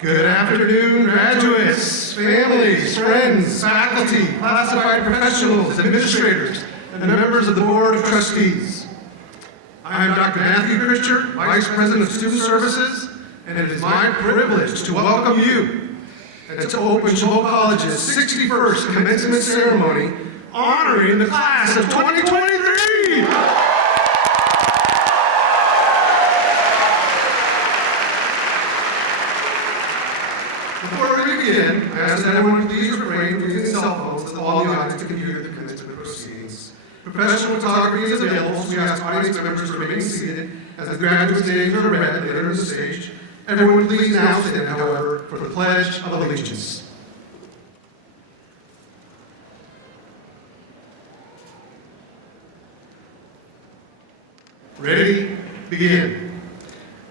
Good afternoon, graduates, families, friends, faculty, classified professionals, administrators, and members of the Board of Trustees. I am Dr. Matthew Christian, Vice President of Student Services, and it is my privilege to welcome you and to open Chabot College's 61st commencement ceremony honoring the class of 2023. Before we begin, I ask that everyone please refrain from using cell phones to allow the audience to hear the commencement proceedings. Professional photography is available, so we ask audience members to remain seated as the graduates' names are read later on the stage. Everyone please now stand, however, for the Pledge of Allegiance. Ready? Begin.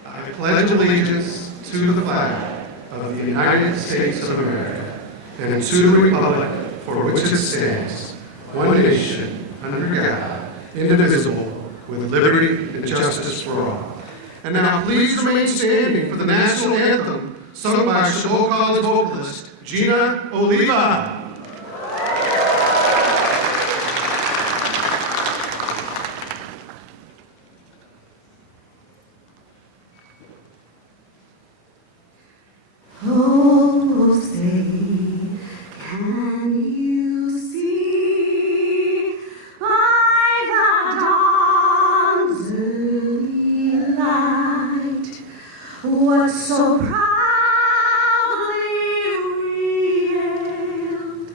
I pledge allegiance to the flag of the United States of America and to the republic for which it stands, one nation, under God, indivisible, with liberty and justice for all. And now please remain standing for the national anthem sung by Chabot College vocalist Gina Oliva. Oh, say, can you see by the dawn's early light what so proudly we hailed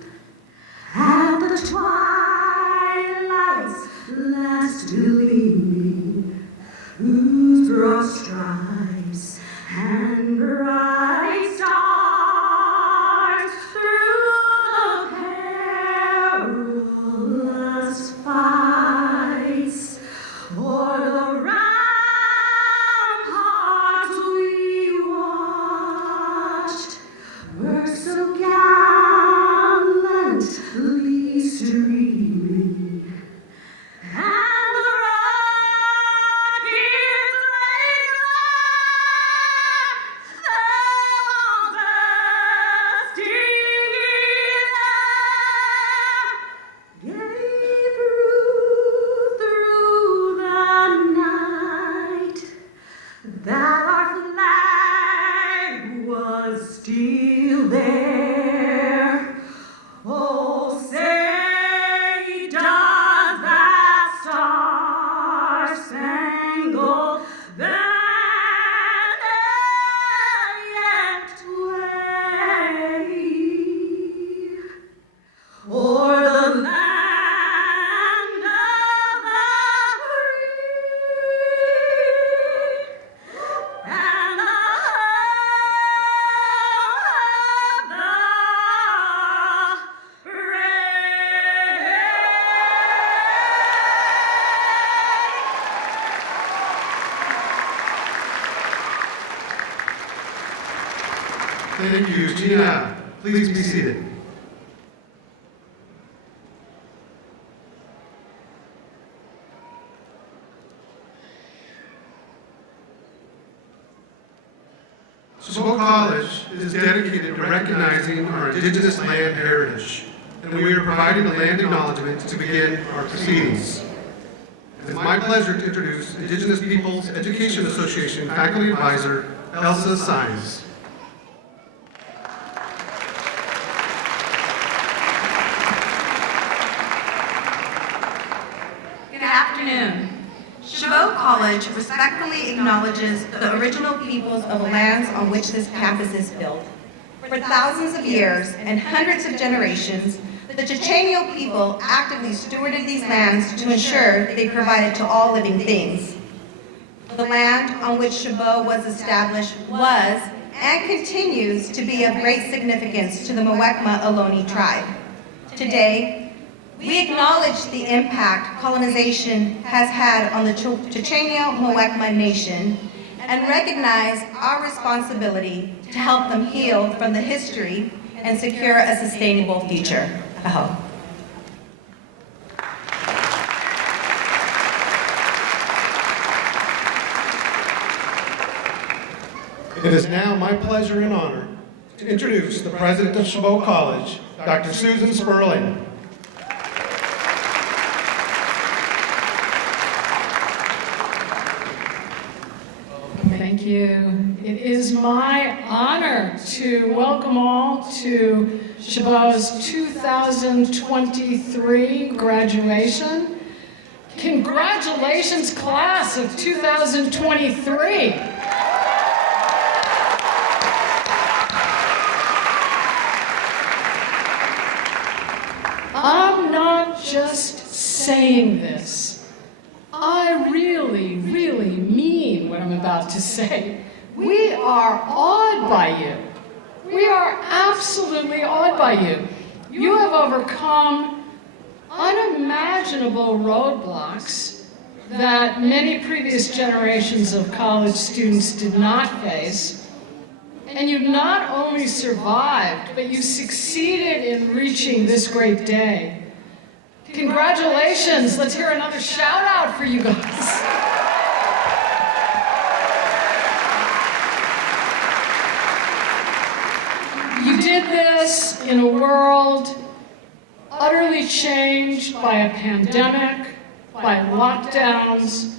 at the twilight's last gleaming, whose broad stripes and bright stars through the perilous fights o'er the ramparts we watched were so gallantly streaming, and the rockets laid them bursting in air, gave through the night that our flag was still there. Oh, say, does that star-spangled banner yet wave o'er the land of the free and the home of the brave? Thank you, Gina. Please be seated. Chabot College is dedicated to recognizing our Indigenous land heritage, and we are providing the land acknowledgement to begin our proceedings. It is my pleasure to introduce Indigenous Peoples Education Association Faculty Advisor, Elsa Saenz. Good afternoon. Chabot College respectfully acknowledges the original peoples of the lands on which this campus is built. For thousands of years and hundreds of generations, the Chochenyo people actively stewarded these lands to ensure they provided to all living things. The land on which Chabot was established was and continues to be of great significance to the Muwekma Ohlone tribe. Today, we acknowledge the impact colonization has had on the Chochenyo Muwekma Nation and recognize our responsibility to help them heal from the history and secure a sustainable future. Aho. It is now my pleasure and honor to introduce the president of Chabot College, Dr. Susan Sperling. Thank you. It is my honor to welcome all to Chabot's 2023 graduation. Congratulations, class of 2023. I'm not just saying this. I really, really mean what I'm about to say. We are awed by you. We are absolutely awed by you. You have overcome unimaginable roadblocks that many previous generations of college students did not face. And you not only survived, but you succeeded in reaching this great day. Congratulations. Let's hear another shout out for you guys. You did this in a world utterly changed by a pandemic, by lockdowns,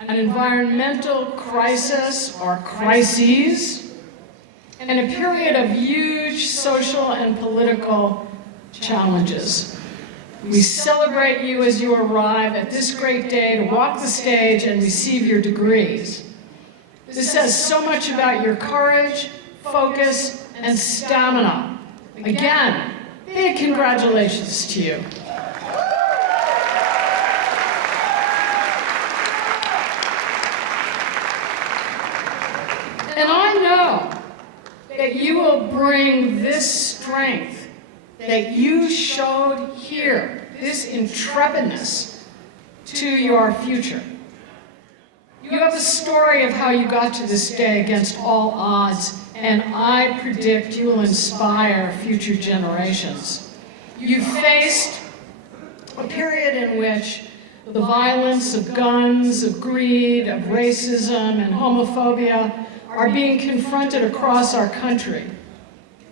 an environmental crisis or crises, and a period of huge social and political challenges. We celebrate you as you arrive at this great day to walk the stage and receive your degrees. This says so much about your courage, focus, and stamina. Again, big congratulations to you. And I know that you will bring this strength that you showed here, this intrepidness, to your future. You have a story of how you got to this day against all odds, and I predict you will inspire future generations. You faced a period in which the violence of guns, of greed, of racism, and homophobia are being confronted across our country.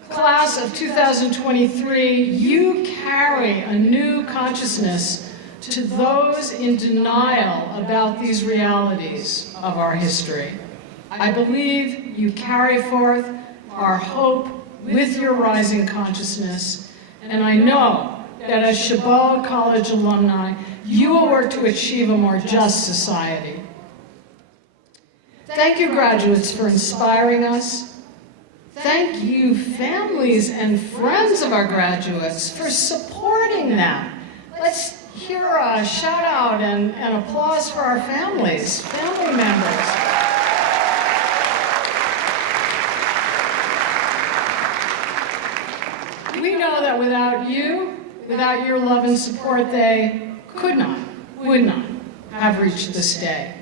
Class of 2023, you carry a new consciousness to those in denial about these realities of our history. I believe you carry forth our hope with your rising consciousness, and I know that as Chabot College alumni, you will work to achieve a more just society. Thank you, graduates, for inspiring us. Thank you, families and friends of our graduates, for supporting them. Let's hear a shout out and applause for our families, family members. We know that without you, without your love and support, they could not, would not have reached this day.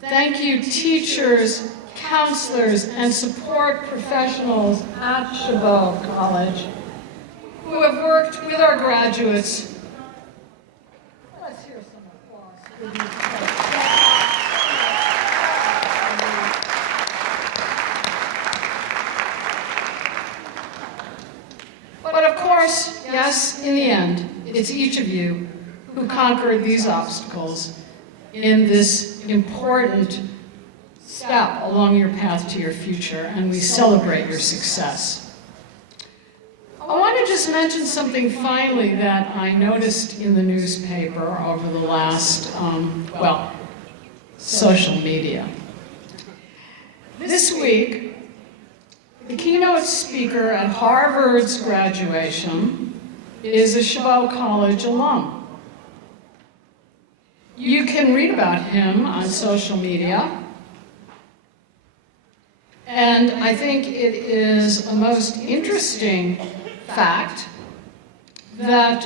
Thank you, teachers, counselors, and support professionals at Chabot College who have worked with our graduates. Let's hear some applause for these folks. But of course, yes, in the end, it's each of you who conquered these obstacles in this important step along your path to your future, and we celebrate your success. I want to just mention something finally that I noticed in the newspaper over the last, social media. This week, the keynote speaker at Harvard's graduation is a Chabot College alum. You can read about him on social media. And I think it is a most interesting fact that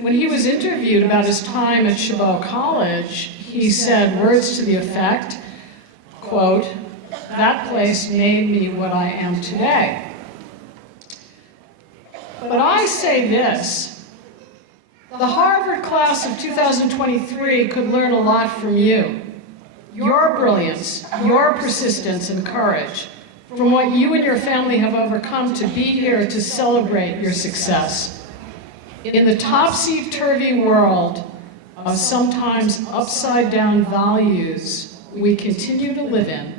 when he was interviewed about his time at Chabot College, he said words to the effect, quote, "That place made me what I am today." But I say this, the Harvard class of 2023 could learn a lot from you. your brilliance, your persistence and courage, from what you and your family have overcome to be here to celebrate your success. In the topsy-turvy world of sometimes upside-down values we continue to live in,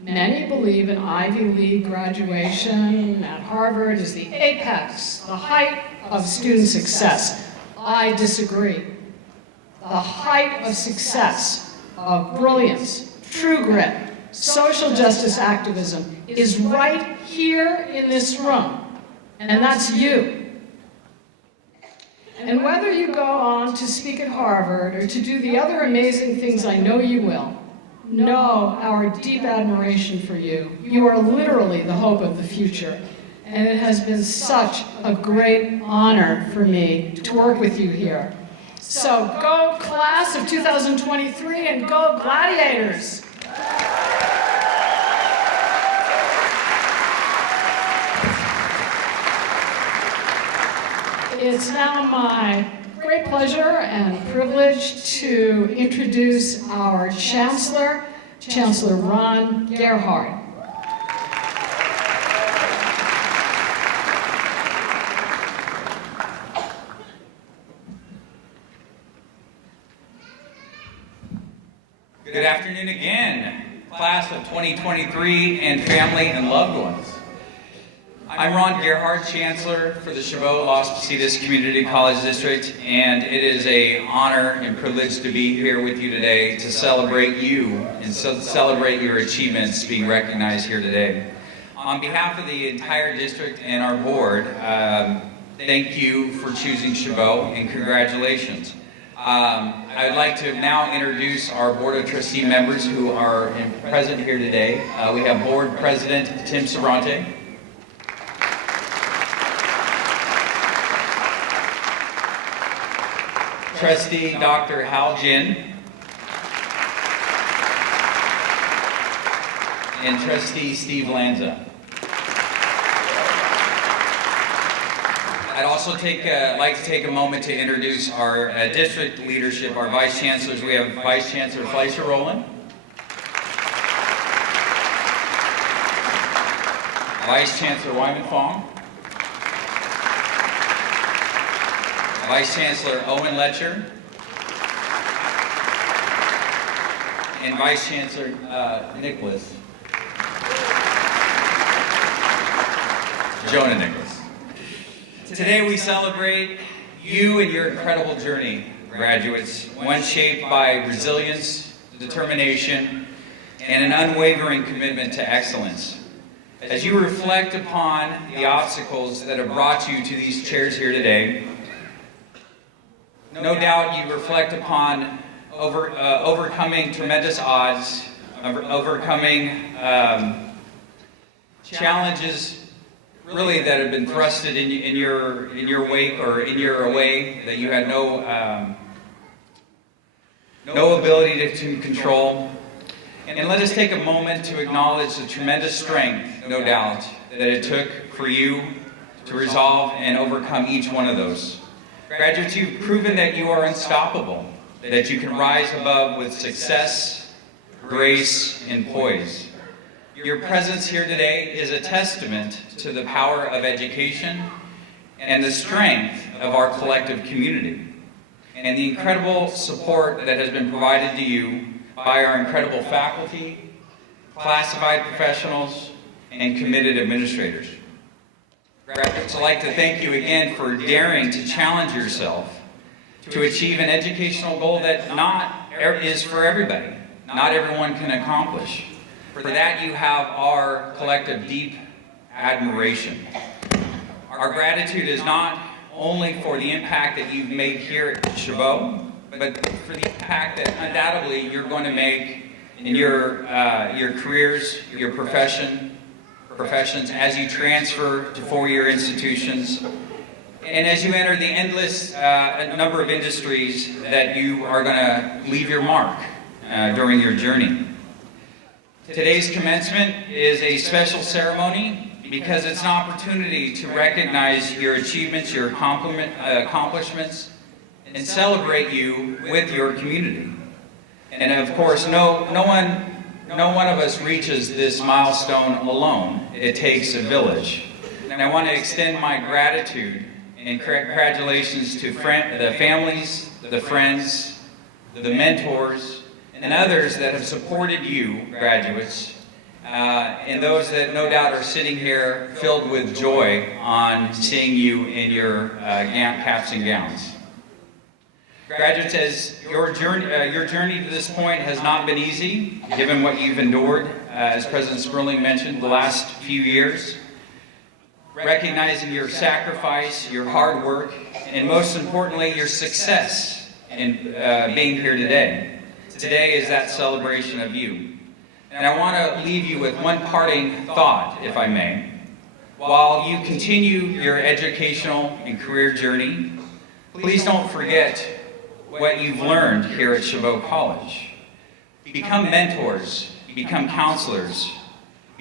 many believe an Ivy League graduation at Harvard is the apex, the height of student success. I disagree. The height of success, of brilliance, true grit, social justice activism is right here in this room, and that's you. And whether you go on to speak at Harvard or to do the other amazing things I know you will, know our deep admiration for you. You are literally the hope of the future, and it has been such a great honor for me to work with you here. So go class of 2023 and go Gladiators! It's now my great pleasure and privilege to introduce our Chancellor, Chancellor Ron Gerhard. Good afternoon again, class of 2023 and family and loved ones. I'm Ron Gerhard, Chancellor for the Chabot Los Positas Community College District, and it is an honor and privilege to be here with you today to celebrate you and celebrate your achievements being recognized here today. On behalf of the entire district and our board, thank you for choosing Chabot and congratulations. I'd like to now introduce our Board of Trustee members who are present here today. We have Board President Tim Sabrante, Trustee Dr. Hal Jin, and Trustee Steve Lanza. I'd also like to take a moment to introduce our district leadership, our vice chancellors. We have Vice Chancellor Fleischer Rowland, Vice Chancellor Wyman Fong, Vice Chancellor Owen Letcher, and Vice Chancellor Jonah Nicholas. Today we celebrate you and your incredible journey, graduates, one shaped by resilience, determination, and an unwavering commitment to excellence. As you reflect upon the obstacles that have brought you to these chairs here today, no doubt you reflect upon overcoming tremendous odds, overcoming challenges really that have been thrusted in your wake or in your way that you had no ability to control. And let us take a moment to acknowledge the tremendous strength, no doubt, that it took for you to resolve and overcome each one of those. Graduates, you've proven that you are unstoppable, that you can rise above with success, grace, and poise. Your presence here today is a testament to the power of education and the strength of our collective community, and the incredible support that has been provided to you by our incredible faculty, classified professionals, and committed administrators. Graduates, I'd like to thank you again for daring to challenge yourself to achieve an educational goal that is for everybody. Not everyone can accomplish. For that, you have our collective deep admiration. Our gratitude is not only for the impact that you've made here at Chabot, but for the impact that undoubtedly you're going to make in your careers, your professions as you transfer to four-year institutions, and as you enter the endless number of industries that you are going to leave your mark during your journey. Today's commencement is a special ceremony because it's an opportunity to recognize your achievements, your accomplishments, and celebrate you with your community. And of course, no one of us reaches this milestone alone. It takes a village. And I want to extend my gratitude and congratulations to the families, the friends, the mentors, and others that have supported you, graduates, and those that no doubt are sitting here filled with joy on seeing you in your caps and gowns. Graduates, as your journey to this point has not been easy, given what you've endured, as President Sperling mentioned, the last few years. Recognizing your sacrifice, your hard work, and most importantly, your success in being here today. Today is that celebration of you. And I want to leave you with one parting thought, if I may. While you continue your educational and career journey, please don't forget what you've learned here at Chabot College. Become mentors, become counselors,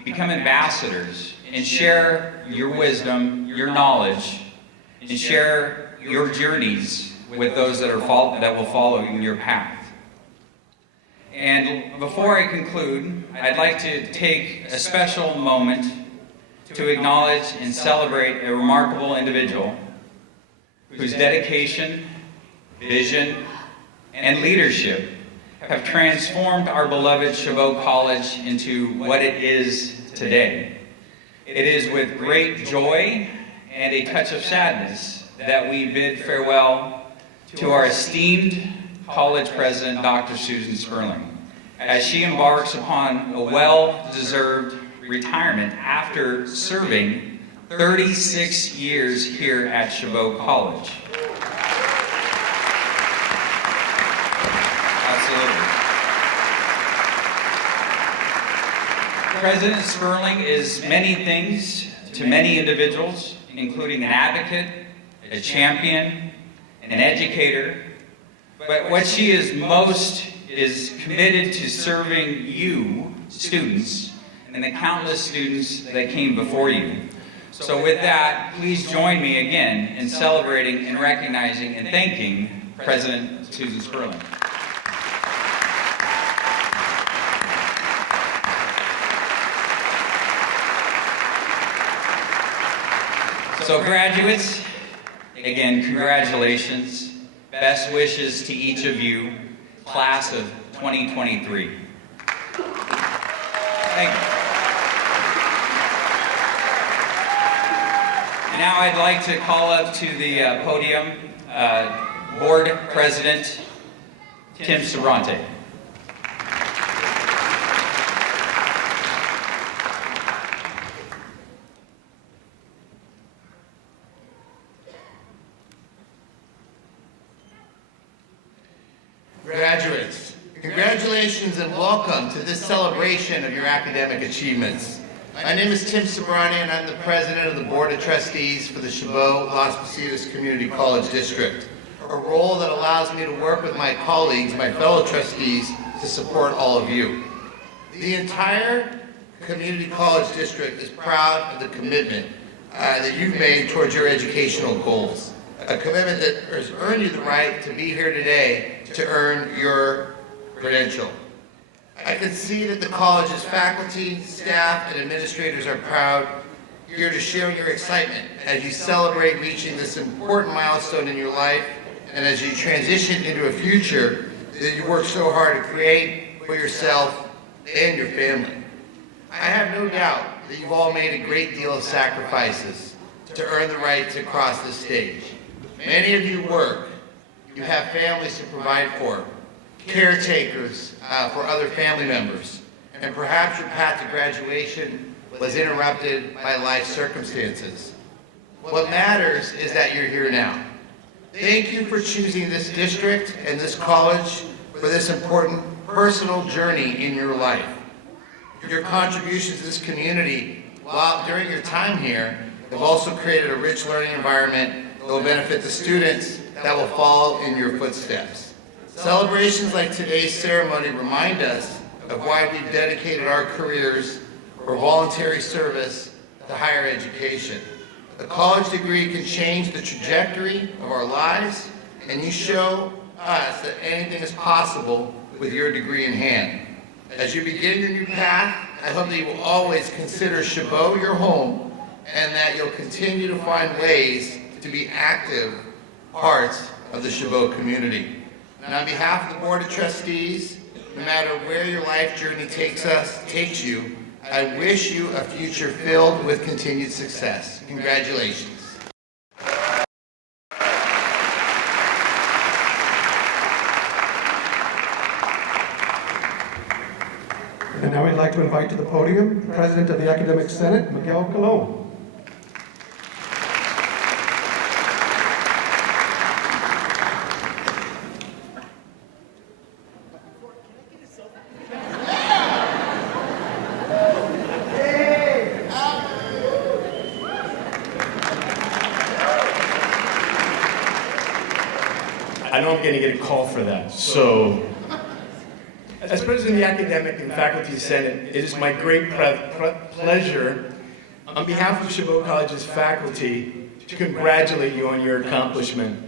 become ambassadors, and share your wisdom, your knowledge, and share your journeys with those that will follow in your path. And before I conclude, I'd like to take a special moment to acknowledge and celebrate a remarkable individual whose dedication, vision, and leadership have transformed our beloved Chabot College into what it is today. It is with great joy and a touch of sadness that we bid farewell to our esteemed college president, Dr. Susan Sperling, as she embarks upon a well-deserved retirement after serving 36 years here at Chabot College. Absolutely. President Sperling is many things to many individuals, including an advocate, a champion, an educator. But what she is most is committed to serving you, students, and the countless students that came before you. So with that, please join me again in celebrating and recognizing and thanking President Susan Sperling. So graduates, again, congratulations. Best wishes to each of you, class of 2023. Thank you. Now I'd like to call up to the podium Board President Tim Sabrante. Graduates, congratulations and welcome to this celebration of your academic achievements. My name is Tim Sabrani and I'm the President of the Board of Trustees for the Chabot Las Positas Community College District, a role that allows me to work with my colleagues, my fellow trustees, to support all of you. The entire Community College District is proud of the commitment that you've made towards your educational goals. A commitment that has earned you the right to be here today to earn your credential. I can see that the college's faculty, staff, and administrators are proud here to share your excitement as you celebrate reaching this important milestone in your life and as you transition into a future that you worked so hard to create for yourself and your family. I have no doubt that you've all made a great deal of sacrifices to earn the right to cross this stage. Many of you work, you have families to provide for, caretakers for other family members, and perhaps your path to graduation was interrupted by life circumstances. What matters is that you're here now. Thank you for choosing this district and this college for this important personal journey in your life. Your contributions to this community during your time here have also created a rich learning environment that will benefit the students that will follow in your footsteps. Celebrations like today's ceremony remind us of why we've dedicated our careers for voluntary service to higher education. A college degree can change the trajectory of our lives, and you show us that anything is possible with your degree in hand. As you begin your new path, I hope that you will always consider Chabot your home and that you'll continue to find ways to be active parts of the Chabot community. And on behalf of the Board of Trustees, no matter where your life journey takes you, I wish you a future filled with continued success. Congratulations. And now we'd like to invite to the podium the President of the Academic Senate, Miguel Colon. I know I'm going to get a call for that. So, as President of the Academic and Faculty Senate, it is my great pleasure, on behalf of Chabot College's faculty, to congratulate you on your accomplishment.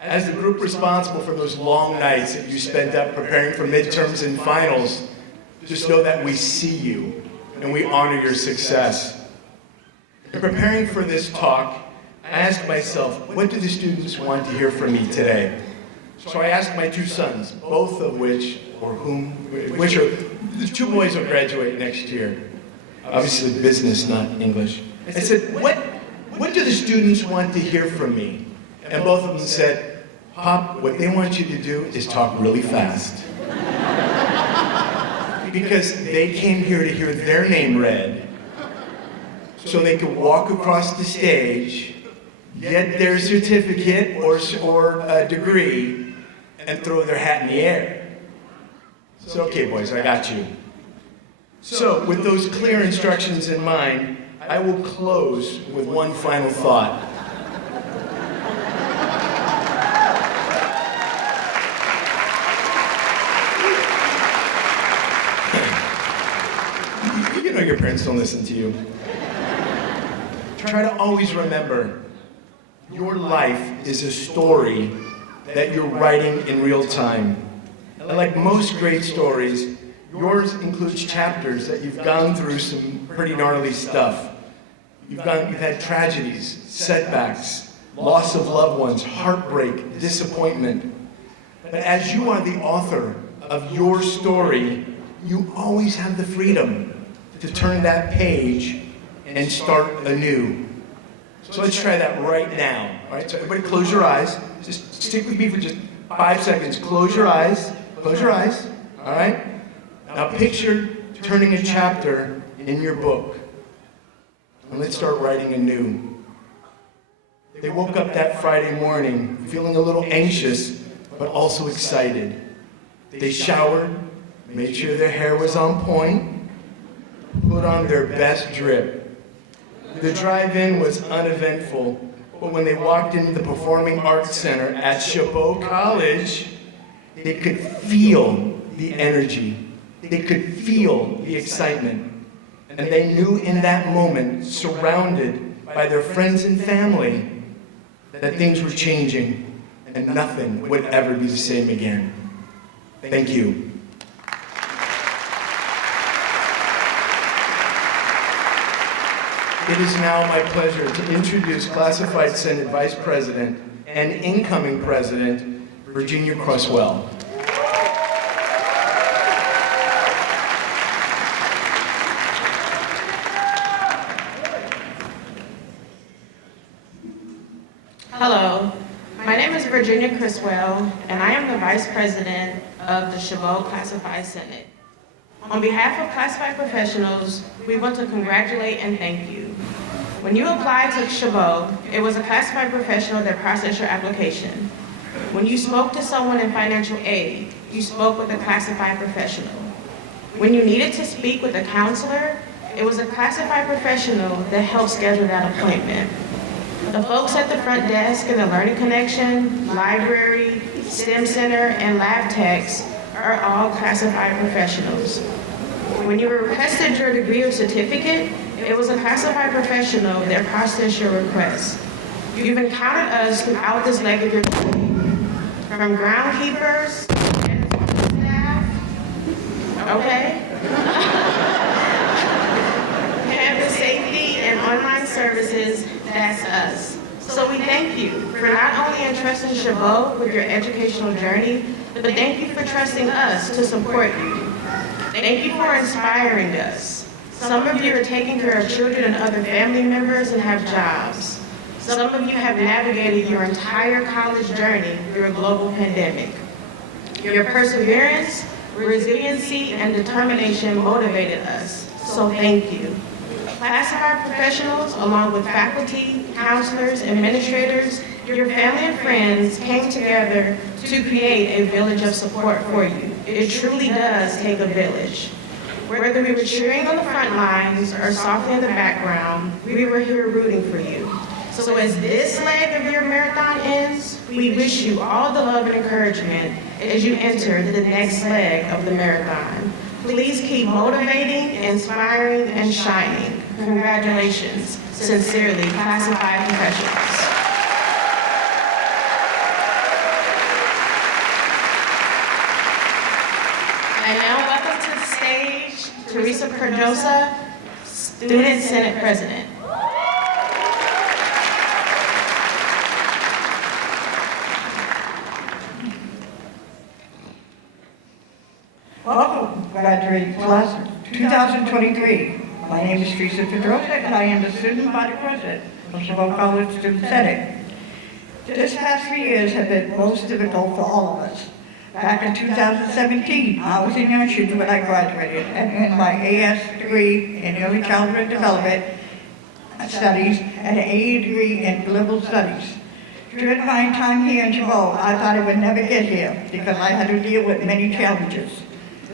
As the group responsible for those long nights that you spent up preparing for midterms and finals, just know that we see you and we honor your success. In preparing for this talk, I asked myself, what do the students want to hear from me today? So I asked my two sons, both of which are, the two boys will graduate next year. Obviously business, not English. I said, what do the students want to hear from me? And both of them said, Pop, what they want you to do is talk really fast. Because they came here to hear their name read, so they could walk across the stage, get their certificate or a degree, and throw their hat in the air. So, okay, boys, I got you. So, with those clear instructions in mind, I will close with one final thought. You know your parents don't listen to you. Try to always remember, your life is a story that you're writing in real time. And like most great stories, yours includes chapters that you've gone through some pretty gnarly stuff. You've had tragedies, setbacks, loss of loved ones, heartbreak, disappointment. But as you are the author of your story, you always have the freedom to turn that page and start anew. So let's try that right now. All right, so everybody close your eyes. Just stick with me for just 5 seconds. Close your eyes. Close your eyes. All right? Now picture turning a chapter in your book. And let's start writing anew. They woke up that Friday morning feeling a little anxious, but also excited. They showered, made sure their hair was on point, put on their best drip. The drive-in was uneventful, but when they walked into the Performing Arts Center at Chabot College, they could feel the energy. They could feel the excitement. And they knew in that moment, surrounded by their friends and family, that things were changing and nothing would ever be the same again. Thank you. It is now my pleasure to introduce Classified Senate Vice President and incoming President, Virginia Cresswell. Hello, my name is Virginia Cresswell, and I am the Vice President of the Chabot Classified Senate. On behalf of classified professionals, we want to congratulate and thank you. When you applied to Chabot, it was a classified professional that processed your application. When you spoke to someone in financial aid, you spoke with a classified professional. When you needed to speak with a counselor, it was a classified professional that helped schedule that appointment. The folks at the front desk in the Learning Connection, library, STEM Center, and lab techs are all classified professionals. When you requested your degree or certificate, it was a classified professional that processed your request. You've encountered us throughout this leg of your journey, from groundkeepers, and office staff, okay? Campus safety and online services, that's us. So we thank you for not only entrusting Chabot with your educational journey, but thank you for trusting us to support you. Thank you for inspiring us. Some of you are taking care of children and other family members and have jobs. Some of you have navigated your entire college journey through a global pandemic. Your perseverance, resiliency, and determination motivated us, so thank you. Classified professionals, along with faculty, counselors, administrators, your family and friends came together to create a village of support for you. It truly does take a village. Whether we were cheering on the front lines or softly in the background, we were here rooting for you. So as this leg of your marathon ends, we wish you all the love and encouragement as you enter the next leg of the marathon. Please keep motivating, inspiring, and shining. Congratulations. Sincerely, Classified Professionals. I now welcome to the stage Teresa Perdosa, Student Senate President. Welcome, graduating class of 2023. My name is Teresa Pedrosa, and I am the Student Body President of Chabot College Student Senate. This past 3 years have been most difficult for all of us. Back in 2017, I was a young student when I graduated and earned my AS degree in Early Childhood Development Studies and an AA degree in Global Studies. During my time here in Chabot, I thought I would never get here because I had to deal with many challenges.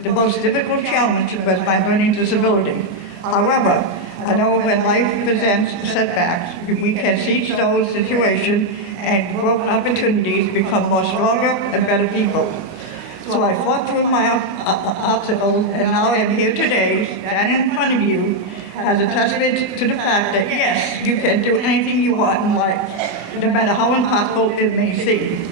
The most difficult challenge was my learning disability. However, I know when life presents setbacks, we can seize those situations and growth opportunities become more stronger and better people. So I fought through my obstacles, and now I am here today, standing in front of you, as a testament to the fact that yes, you can do anything you want in life, no matter how impossible it may seem.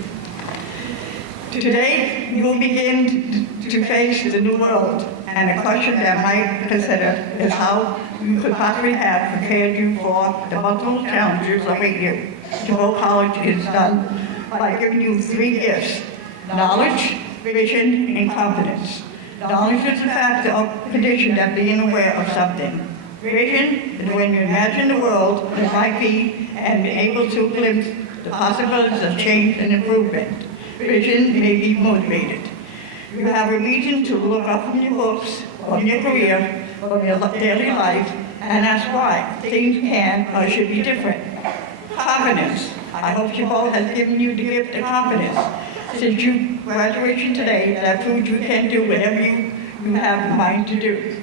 Today, you will begin to face the new world, and a question that I might consider is how you could possibly have prepared you for the multiple challenges await you. Chabot College is done by giving you 3 gifts: knowledge, vision, and confidence. Knowledge is the factor of condition that being aware of something. Vision is when you imagine the world as it might be and be able to glimpse the possibilities of change and improvement. Vision may be motivated. You have a reason to look up from your books, from your career, from your daily life, and ask why things can or should be different. Confidence. I hope Chabot has given you the gift of confidence. Since you graduation today, that proves you can do whatever you have in mind to do.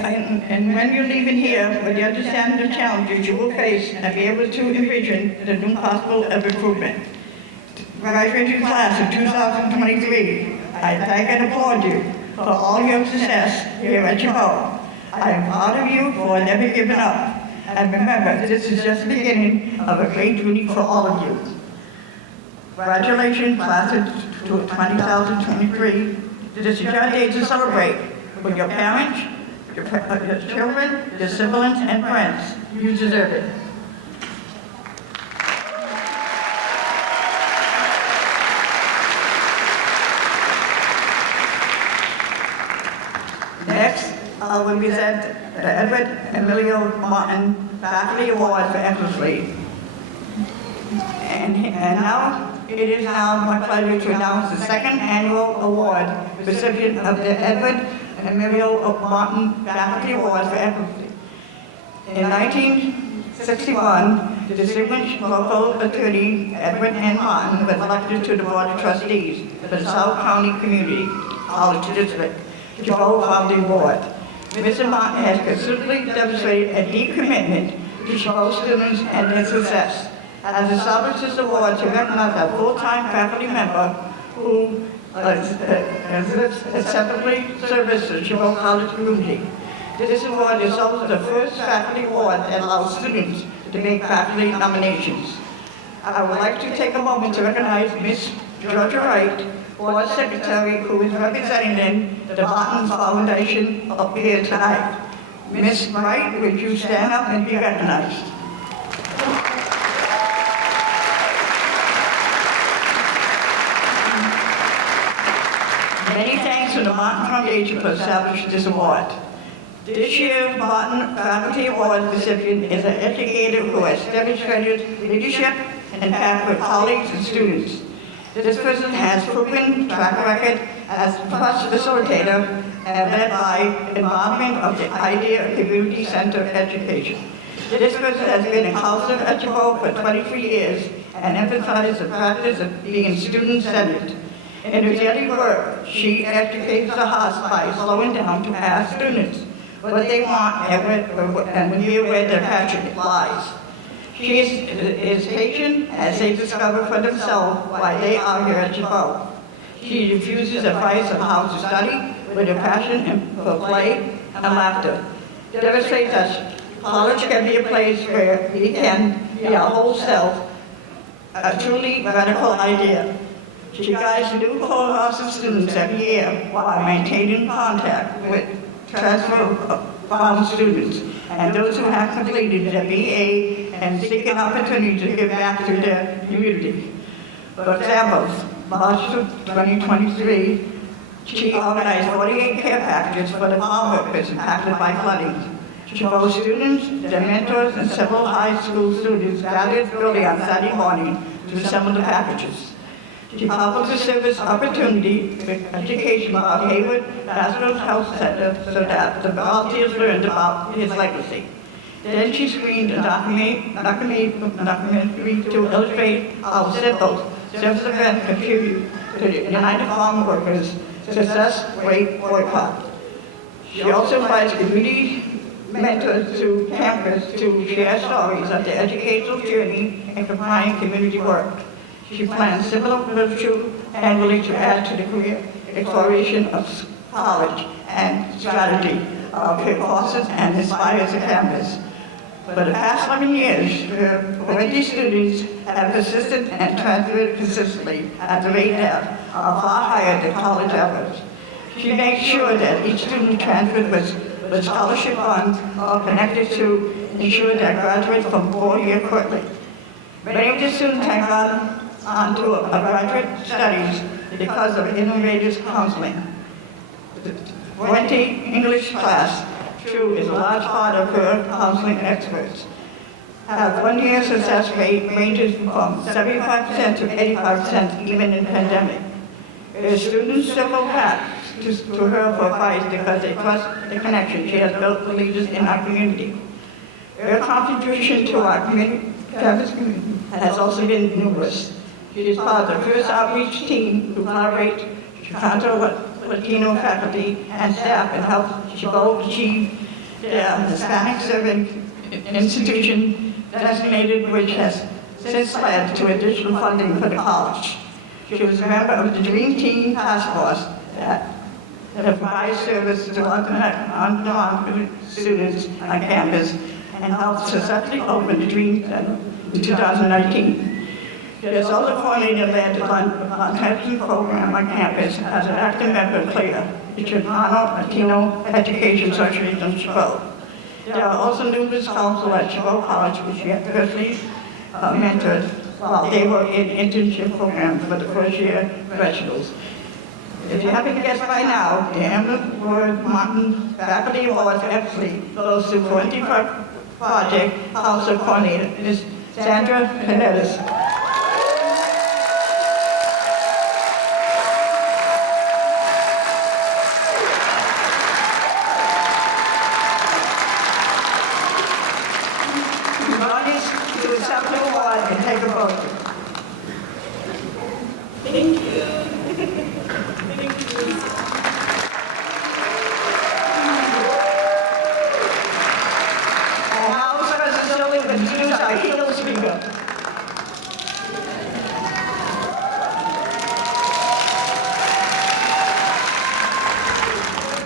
And when you're leaving here, when you understand the challenges you will face and be able to envision the new possible of improvement. Graduating class of 2023, I thank and applaud you for all your success here at Chabot. I am proud of you for never giving up. And remember, this is just the beginning of a great journey for all of you. Congratulations, class of 2023. This is your day to celebrate with your parents, your children, your siblings, and friends. You deserve it. Next, I will present the Edward Emilio Martin Faculty Award for Excellence. And now, it is now my pleasure to announce the second annual award recipient of the Edward Emilio Martin Faculty Award for Excellence. In 1961, the distinguished local attorney Edward N. Martin was elected to the Board of Trustees for the South County Community College District, Chabot Founding Board. Mr. Martin has consistently demonstrated a deep commitment to Chabot students and their success. Has established this award to recognize a full-time faculty member who acceptably serves the Chabot College community. This award is also the first faculty award that allows students to make faculty nominations. I would like to take a moment to recognize Ms. Georgia Wright, board secretary who is representing the Barton Foundation up here tonight. Ms. Wright, would you stand up and be recognized? Many thanks to the Barton Foundation for establishing this award. This year's Barton Faculty Award recipient is an educator who has demonstrated leadership and impact with colleagues and students. This person has proven track record as trust facilitator and led by involvement of the idea of community-centered education. This person has been a counselor at Chabot for 23 years and emphasizes the practice of being student-centered. In her daily work, she educates the hearts by slowing down to ask students what they want and hear where their passion lies. She is patient as they discover for themselves why they are here at Chabot. She refuses advice on how to study with a passion for play and laughter. Demonstrates that college can be a place where we can be our whole self, a truly radical idea. She guides new cohorts of students every year while maintaining contact with transfer-bound students and those who have completed their BA and seek an opportunity to give back to their community. For example, March 2023, she organized 48 care packages for the farm workers impacted by flooding. Chabot students, their mentors, and several high school students gathered early on Saturday morning to assemble the packages. She offered a service opportunity with education about Hayward Pastoral Health Center so that the volunteers learned about his legacy. Then she screened a documentary to illustrate how simple service events contribute to the United Farm Workers' Success Rate boycott. She also invites community mentors to campus to share stories of their educational journey and combine community work. She plans similar virtual annually to add to the career exploration of college and strategy of her courses and inspires the campus. For the past 11 years, her 20 students have persisted and transferred consistently at the rate that are far higher than college average. She makes sure that each student transferred with scholarship funds are connected to ensure that graduates from 4-year quickly. Many of the students have gone on to a graduate studies because of innovative counseling. The 20 English class, true, is a large part of her counseling experts. Have 1-year success rate ranges from 75% to 85% even in the pandemic. Her students circle back to her for advice because they trust the connection she has built with leaders in our community. Her contribution to our campus community has also been numerous. She is part of the first outreach team who collaborates Chicago Latino faculty and staff and help Chabot achieve their Hispanic serving institution designated, which has since led to additional funding for the college. She was a member of the Dream Team Task Force that provides service to underprivileged students on campus and helped successfully open the Dream Center in 2019. She has also coordinated and led the content program on campus as an active member of CLEAR, the Chicano Latino Education Association of Chabot. There are also numerous council at Chabot College, which she had personally mentored while they were in internship programs for the first-year professionals. If you haven't guessed by now, the Emma Ward Martin Faculty Award for Excellence goes to 25 Project Council Coordinator, Ms. Sandra Panettes. To accept the award and take a vote. Thank you. Thank you. And now, President Silly will introduce our keynote speaker.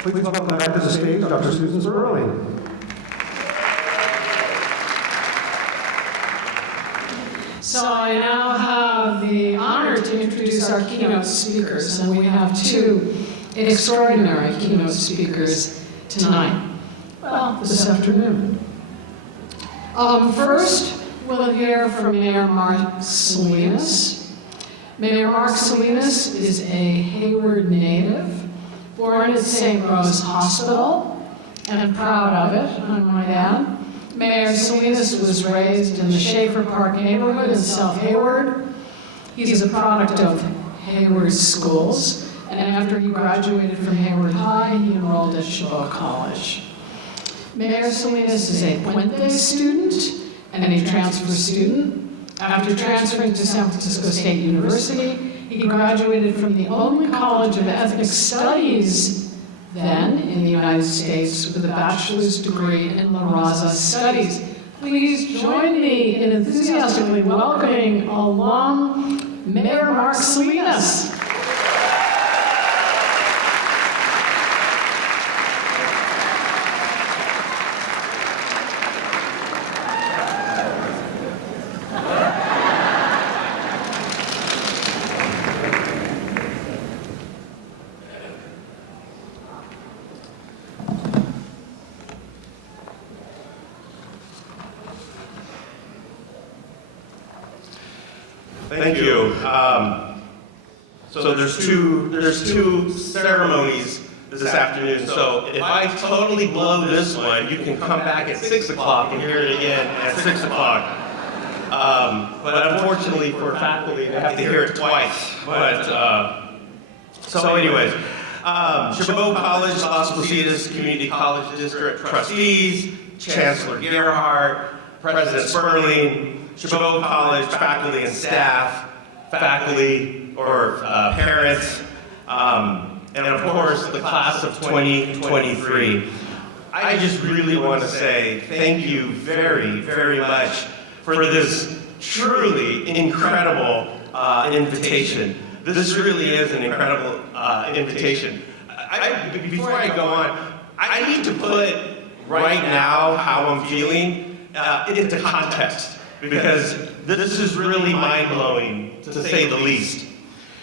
Please welcome back to the stage Dr. Susan Sperling. So I now have have the honor to introduce our keynote speakers, and we have two extraordinary keynote speakers tonight. Well, this afternoon. First, we'll hear from Mayor Mark Salinas. Mayor Mark Salinas is a Hayward native, born at St. Rose Hospital, and I'm proud of it, I might add. Mayor Salinas was raised in the Schaefer Park neighborhood in South Hayward. He's a product of Hayward schools, and after he graduated from Hayward High, he enrolled at Chabot College. Mayor Salinas is a Puente student and a transfer student. After transferring to San Francisco State University, he graduated from the only college of ethnic studies then in the United States with a bachelor's degree in La Raza Studies. Please join me in enthusiastically welcoming alum Mayor Mark Salinas. Thank you. So there's two ceremonies this afternoon. So if I totally blow this one, you can come back at 6 o'clock and hear it again at 6 o'clock. But unfortunately for faculty, they have to hear it twice. So anyways, Chabot College, Las Positas Community College District trustees, Chancellor Gerhardt, President Sperling, Chabot College faculty and staff, faculty or parents, and of course the class of 2023. I just really want to say thank you very, very much for this truly incredible invitation. This really is an incredible invitation. Before I go on, I need to put right now how I'm feeling into context, because this is really mind-blowing, to say the least.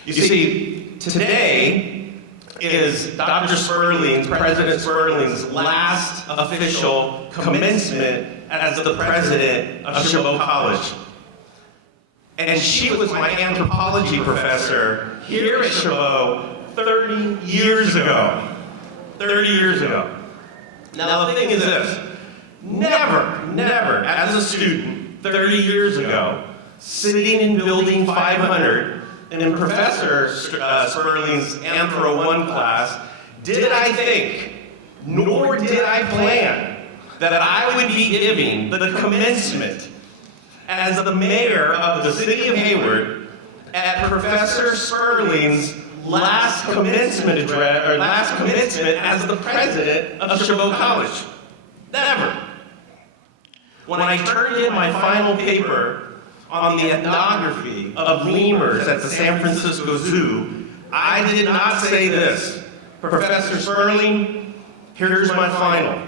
You see, today is Dr. Sperling's, President Sperling's last official commencement as the president of Chabot College. And she was my anthropology professor here at Chabot 30 years ago. 30 years ago. Now the thing is this, never, as a student, 30 years ago, sitting in building 500 and in Professor Sperling's Anthro 1 class, did I think, nor did I plan, that I would be giving the commencement as the mayor of the city of Hayward at Professor Sperling's last commencement address, or last commencement as the president of Chabot College. Never. When I turned in my final paper on the ethnography of lemurs at the San Francisco Zoo, I did not say this: Professor Sperling, here's my final.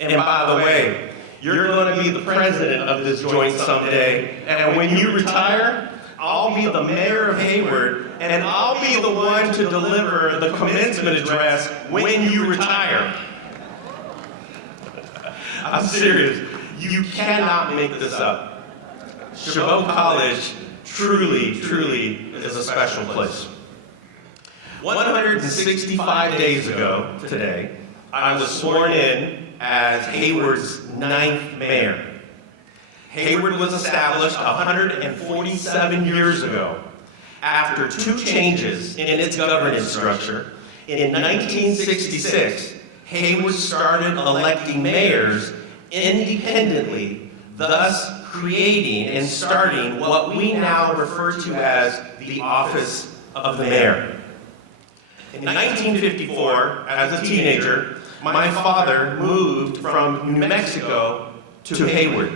And by the way, you're going to be the president of this joint someday, and when you retire, I'll be the mayor of Hayward, and I'll be the one to deliver the commencement address when you retire. I'm serious. You cannot make this up. Chabot College truly is a special place. 165 days ago today, I was sworn in as Hayward's 9th mayor. Hayward was established 147 years ago after 2 changes in its governance structure. In 1966, Hayward started electing mayors independently, thus creating and starting what we now refer to as the office of the mayor. In 1954, as a teenager, my father moved from New Mexico to Hayward.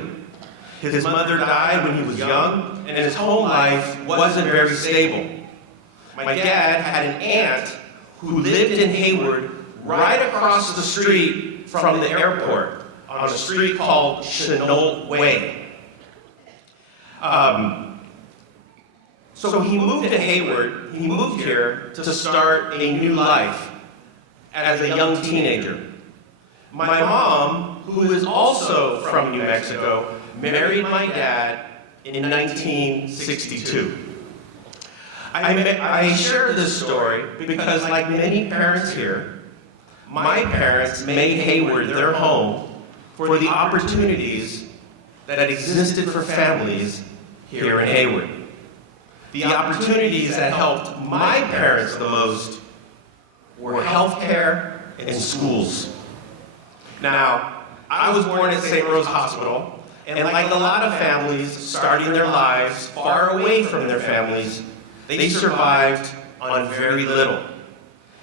His mother died when he was young, and his home life wasn't very stable. My dad had an aunt who lived in Hayward right across the street from the airport on a street called Chenault Way. So he moved to Hayward, he moved here to start a new life as a young teenager. My mom, who is also from New Mexico, married my dad in 1962. I share this story because, like many parents here, my parents made Hayward their home for the opportunities that existed for families here in Hayward. The opportunities that helped my parents the most were healthcare and schools. Now, I was born at St. Rose Hospital, and like a lot of families starting their lives far away from their families, they survived on very little.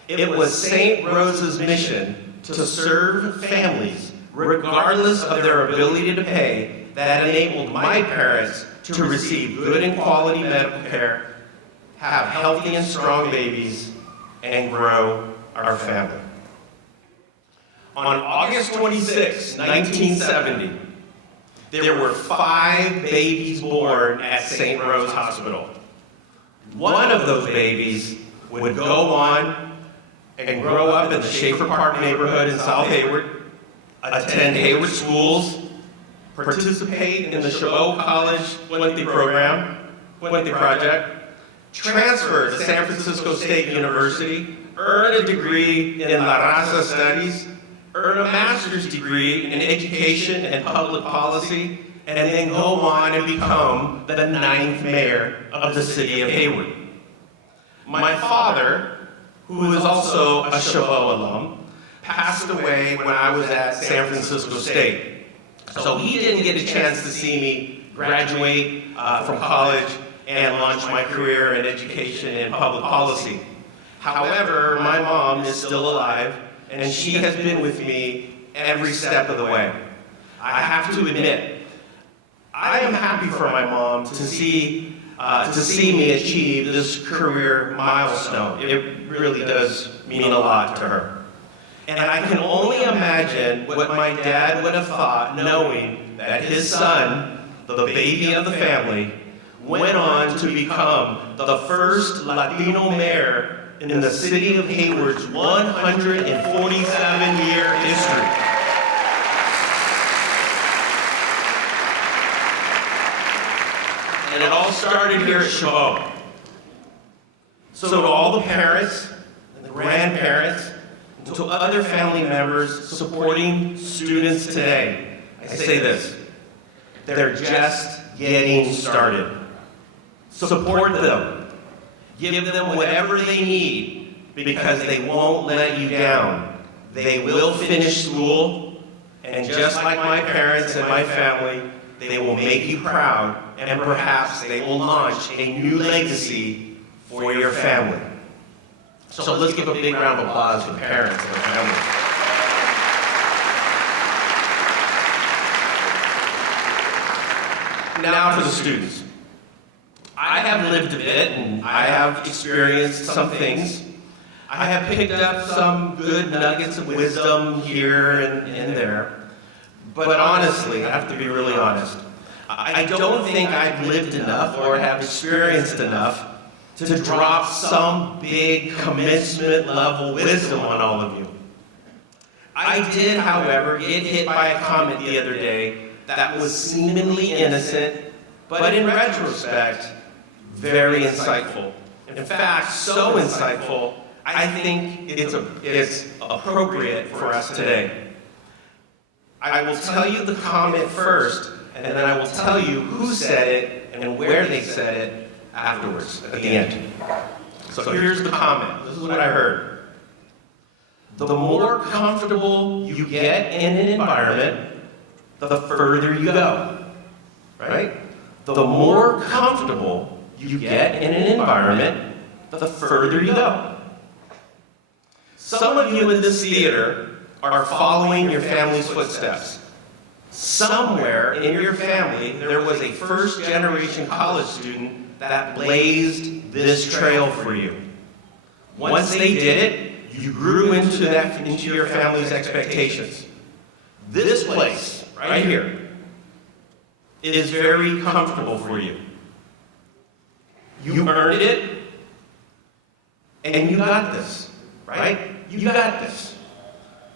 It was St. Rose's mission to serve families, regardless of their ability to pay, that enabled my parents to receive good and quality medical care, have healthy and strong babies, and grow our family. On August 26, 1970, there were 5 babies born at St. Rose Hospital. One of those babies would go on and grow up in the Schaefer Park neighborhood in South Hayward, attend Hayward schools, participate in the Chabot College Puente Project, transfer to San Francisco State University, earn a degree in La Raza Studies, earn a master's degree in education and public policy, and then go on and become the 9th mayor of the city of Hayward. My father, who is also a Chabot alum, passed away when I was at San Francisco State. So he didn't get a chance to see me graduate from college and launch my career in education and public policy. However, my mom is still alive, and she has been with me every step of the way. I have to admit, I am happy for my mom to see me achieve this career milestone. It really does mean a lot to her. And I can only imagine what my dad would have thought knowing that his son, the baby of the family, went on to become the first Latino mayor in the city of Hayward's 147-year history. And it all started here at Chabot. So to all the parents and the grandparents, and to other family members supporting students today, I say this: they're just getting started. Support them. Give them whatever they need, because they won't let you down. They will finish school, and just like my parents and my family, they will make you proud, and perhaps they will launch a new legacy for your family. So let's give a big round of applause for parents and their families. Now for the students. I have lived a bit, and I have experienced some things. I have picked up some good nuggets of wisdom here and there. But honestly, I have to be really honest, I don't think I've lived enough or have experienced enough to drop some big commencement level wisdom on all of you. I did, however, get hit by a comment the other day that was seemingly innocent, but in retrospect, very insightful. In fact, so insightful, I think it's appropriate for us today. I will tell you the comment first, and then I will tell you who said it and where they said it afterwards, at the end. So here's the comment. This is what I heard. The more comfortable you get in an environment, the further you go. Right? The more comfortable you get in an environment, the further you go. Some of you in this theater are following your family's footsteps. Somewhere in your family, there was a first-generation college student that blazed this trail for you. Once they did it, you grew into your family's expectations. This place, right here, is very comfortable for you. You earned it, and you got this, right? You got this.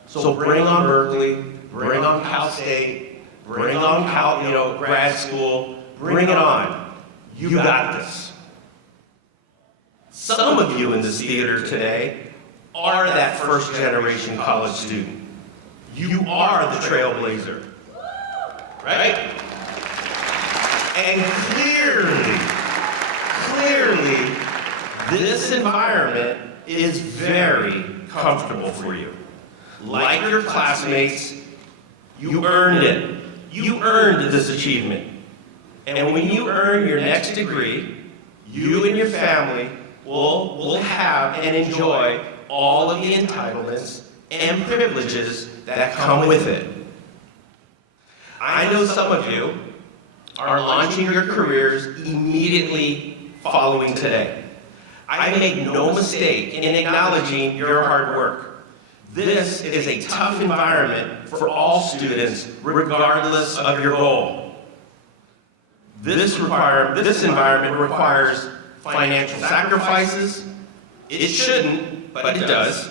So bring on Berkeley, bring on Cal State, bring on grad school, bring it on. You got this. Some of you in this theater today are that first generation college student. You are the trailblazer, right? And clearly, this environment is very comfortable for you. Like your classmates, you earned it. You earned this achievement. And when you earn your next degree, you and your family will have and enjoy all of the entitlements and privileges that come with it. I know some of you are launching your careers immediately following today. I make no mistake in acknowledging your hard work. This is a tough environment for all students, regardless of your goal. This environment requires financial sacrifices. It shouldn't, but it does.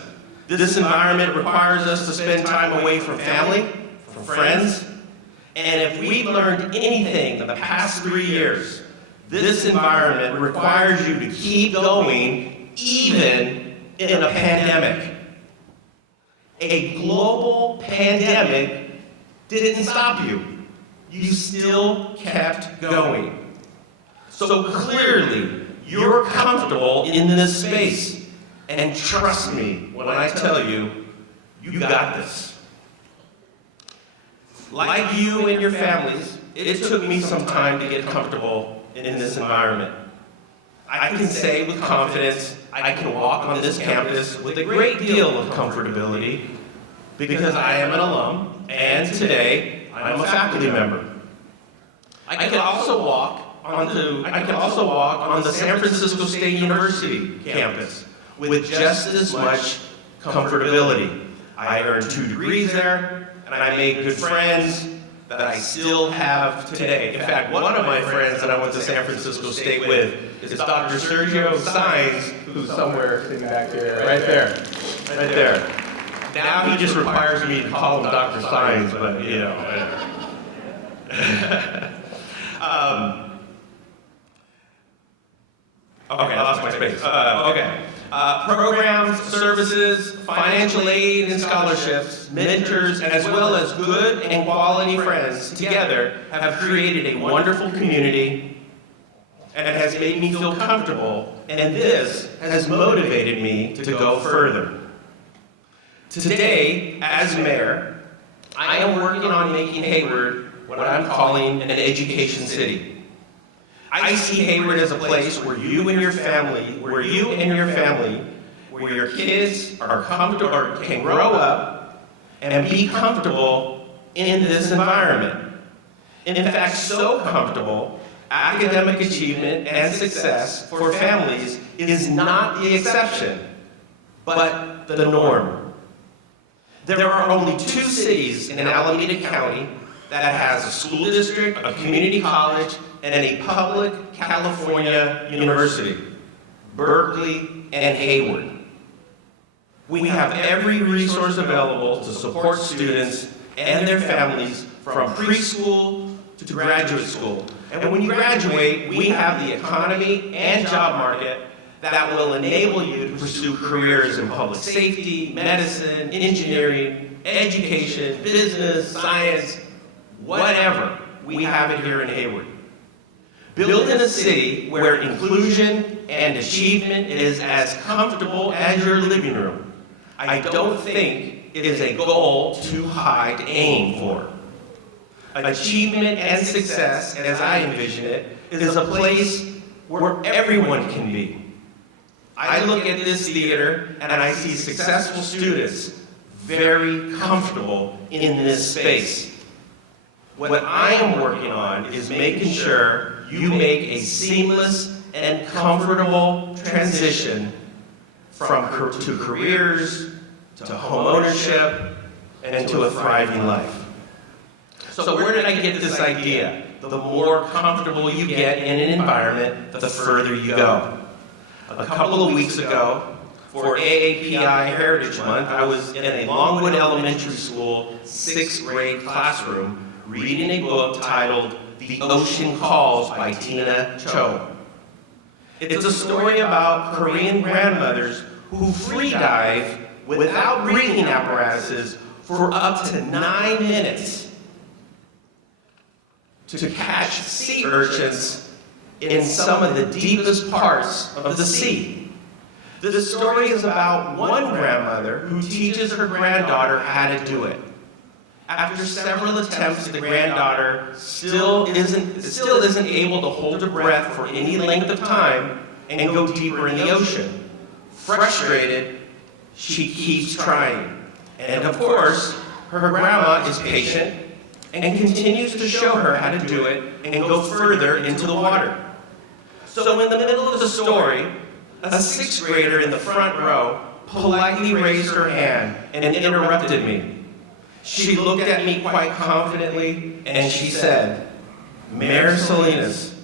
This environment requires us to spend time away from family, from friends. And if we've learned anything in the past 3 years, this environment requires you to keep going even in a pandemic. A global pandemic didn't stop you. You still kept going. So clearly, you're comfortable in this space. And trust me when I tell you, you got this. Like you and your families, it took me some time to get comfortable in this environment. I can say with confidence, I can walk on this campus with a great deal of comfortability because I am an alum, and today I'm a faculty member. I can also walk on the San Francisco State University campus with just as much comfortability. I earned 2 degrees there, and I made good friends that I still have today. In fact, one of my friends that I went to San Francisco State with is Dr. Sergio Sainz, who's somewhere sitting back there, right there. Now he just requires me to call him Dr. Sainz, but you know. Okay, I lost my space. Programs, services, financial aid and scholarships, mentors, as well as good and quality friends together have created a wonderful community and has made me feel comfortable, and this has motivated me to go further. Today, as mayor, I am working on making Hayward what I'm calling an education city. I see Hayward as a place where you and your family, where your kids are comfortable or can grow up and be comfortable in this environment. In fact, so comfortable, academic achievement and success for families is not the exception, but the norm. There are only 2 cities in Alameda County that has a school district, a community college, and a public California university, Berkeley and Hayward. We have every resource available to support students and their families from preschool to graduate school. And when you graduate, we have the economy and job market that will enable you to pursue careers in public safety, medicine, engineering, education, business, science, whatever. We have it here in Hayward. Build in a city where inclusion and achievement is as comfortable as your living room. I don't think it is a goal too high to aim for. Achievement and success, as I envision it, is a place where everyone can be. I look at this theater and I see successful students very comfortable in this space. What I am working on is making sure you make a seamless and comfortable transition to careers, to home ownership, and to a thriving life. So where did I get this idea? the more comfortable you get in an environment, the further you go. A couple of weeks ago, for AAPI Heritage Month, I was in a Longwood Elementary School 6th grade classroom reading a book titled The Ocean Calls by Tina Cho. It's a story about Korean grandmothers who free dive without breathing apparatuses for up to 9 minutes to catch sea urchins in some of the deepest parts of the sea. The story is about one grandmother who teaches her granddaughter how to do it. After several attempts, the granddaughter still isn't able to hold her breath for any length of time and go deeper in the ocean. Frustrated, she keeps trying. And of course, her grandma is patient and continues to show her how to do it and go further into the water. So in the middle of the story, a 6th grader in the front row politely raised her hand and interrupted me. She looked at me quite confidently and she said, "Mayor Salinas,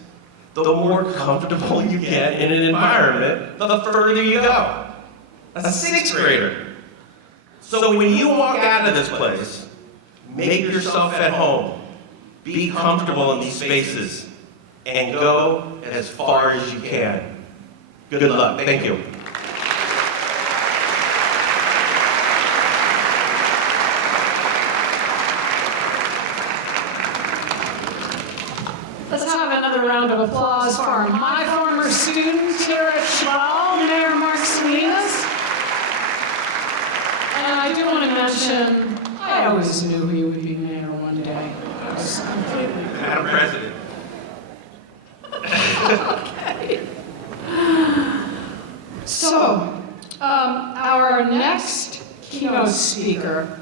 the more comfortable you get in an environment, the further you go." A 6th grader. So when you walk out of this place, make yourself at home, be comfortable in these spaces, and go as far as you can. Good luck. Thank you. Let's have another round of applause for my former student here at Chabot, Mayor Mark Salinas. And I do want to mention, I always knew he would be mayor one day. I was completely... Madam President. Okay. So, our next keynote speaker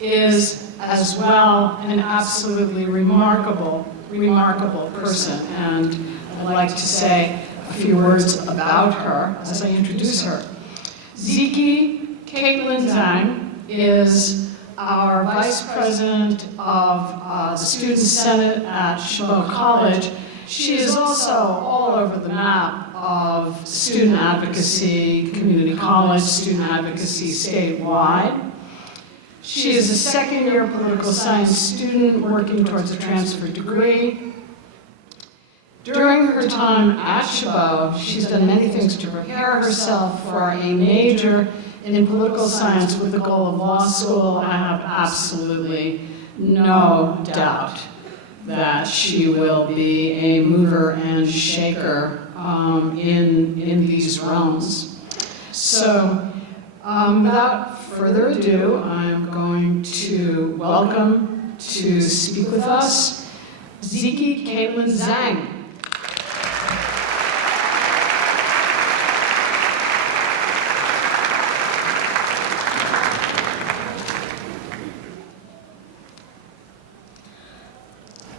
is as well an absolutely remarkable person, and I'd like to say a few words about her as I introduce her. Ziki Caitlin Zhang is our Vice President of the Student Senate at Chabot College. She is also all over the map of student advocacy, community college, student advocacy statewide. She is a second-year political science student working towards a transfer degree. During her time at Chabot, she's done many things to prepare herself for a major in political science with the goal of law school. I have absolutely no doubt that she will be a mover and shaker in these realms. So without further ado, I'm going to welcome to speak with us Ziki Caitlin Zhang.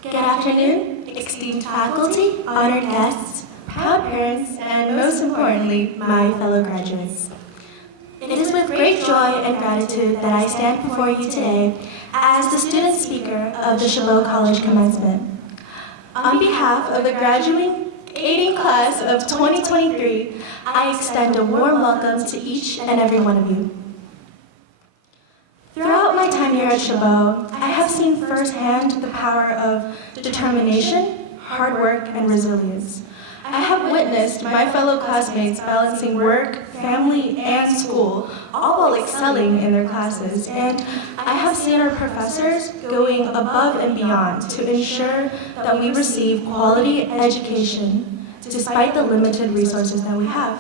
Good afternoon, esteemed faculty, honored guests, proud parents, and most importantly, my fellow graduates. It is with great joy and gratitude that I stand before you today as the student speaker of the Chabot College Commencement. On behalf of the graduating class of 2023, I extend a warm welcome to each and every one of you. Throughout my time here at Chabot, I have seen firsthand the power of determination, hard work, and resilience. I have witnessed my fellow classmates balancing work, family, and school, all while excelling in their classes, and I have seen our professors going above and beyond to ensure that we receive quality education despite the limited resources that we have.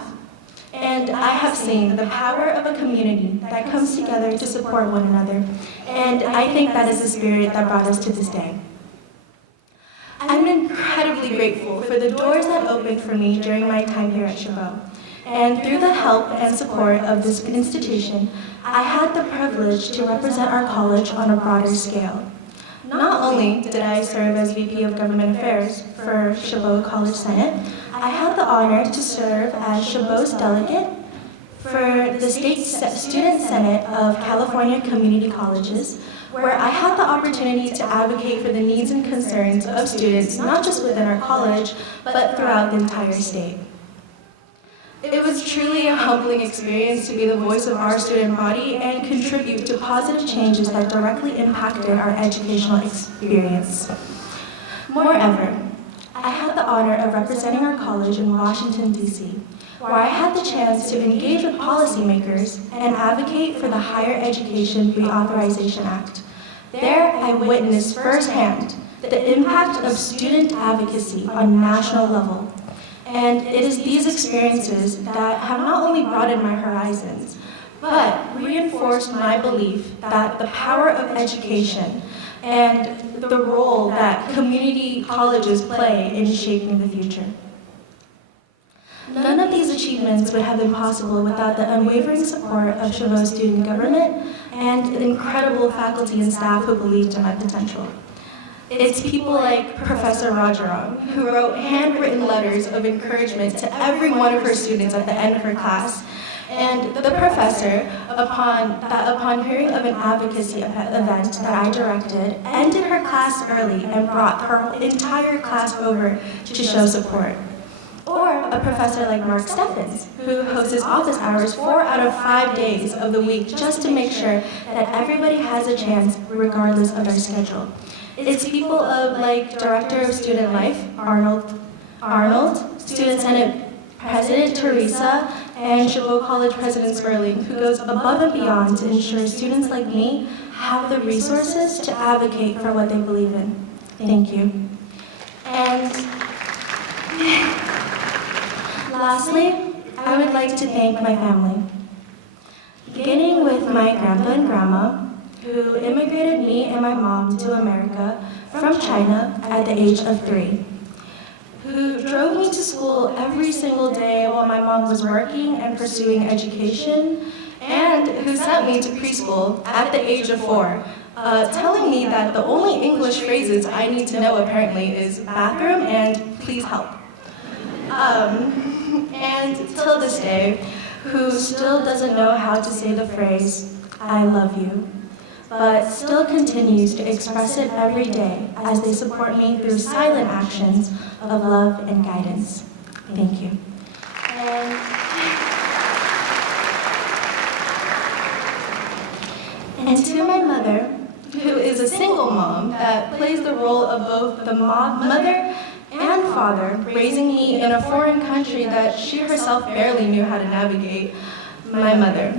And I have seen the power of a community that comes together to support one another. And I think that is the spirit that brought us to this day. I'm incredibly grateful for the doors that opened for me during my time here at Chabot. And through the help and support of this institution, I had the privilege to represent our college on a broader scale. Not only did I serve as VP of Government Affairs for Chabot College Senate, I had the honor to serve as Chabot's delegate for the State Student Senate of California Community Colleges, where I had the opportunity to advocate for the needs and concerns of students, not just within our college, but throughout the entire state. It was truly a humbling experience to be the voice of our student body and contribute to positive changes that directly impacted our educational experience. Moreover, I had the honor of representing our college in Washington, D.C., where I had the chance to engage with policymakers and advocate for the Higher Education Reauthorization Act. There, I witnessed firsthand the impact of student advocacy on a national level. And it is these experiences that have not only broadened my horizons, but reinforced my belief that the power of education and the role that community colleges play in shaping the future. None of these achievements would have been possible without the unwavering support of Chabot student government and the incredible faculty and staff who believed in my potential. It's people like Professor Rajaram, who wrote handwritten letters of encouragement to every one of her students at the end of her class. And the professor, upon hearing of an advocacy event that I directed, ended her class early and brought her entire class over to show support. Or a professor like Mark Steffens, who hosts his office hours 4 out of 5 days of the week just to make sure that everybody has a chance regardless of their schedule. It's people like Director of Student Life, Arnold, Student Senate President Teresa, and Chabot College President Sperling, who goes above and beyond to ensure students like me have the resources to advocate for what they believe in. Thank you. And lastly, I would like to thank my family, beginning with my grandpa and grandma, who immigrated me and my mom to America from China at the age of 3, who drove me to school every single day while my mom was working and pursuing education, and who sent me to preschool at the age of 4, telling me that the only English phrases I need to know apparently is bathroom and please help. And till this day, who still doesn't know how to say the phrase, I love you, but still continues to express it every day as they support me through silent actions of love and guidance. Thank you. And to my mother, who is a single mom that plays the role of both the mother and father, raising me in a foreign country that she herself barely knew how to navigate, my mother,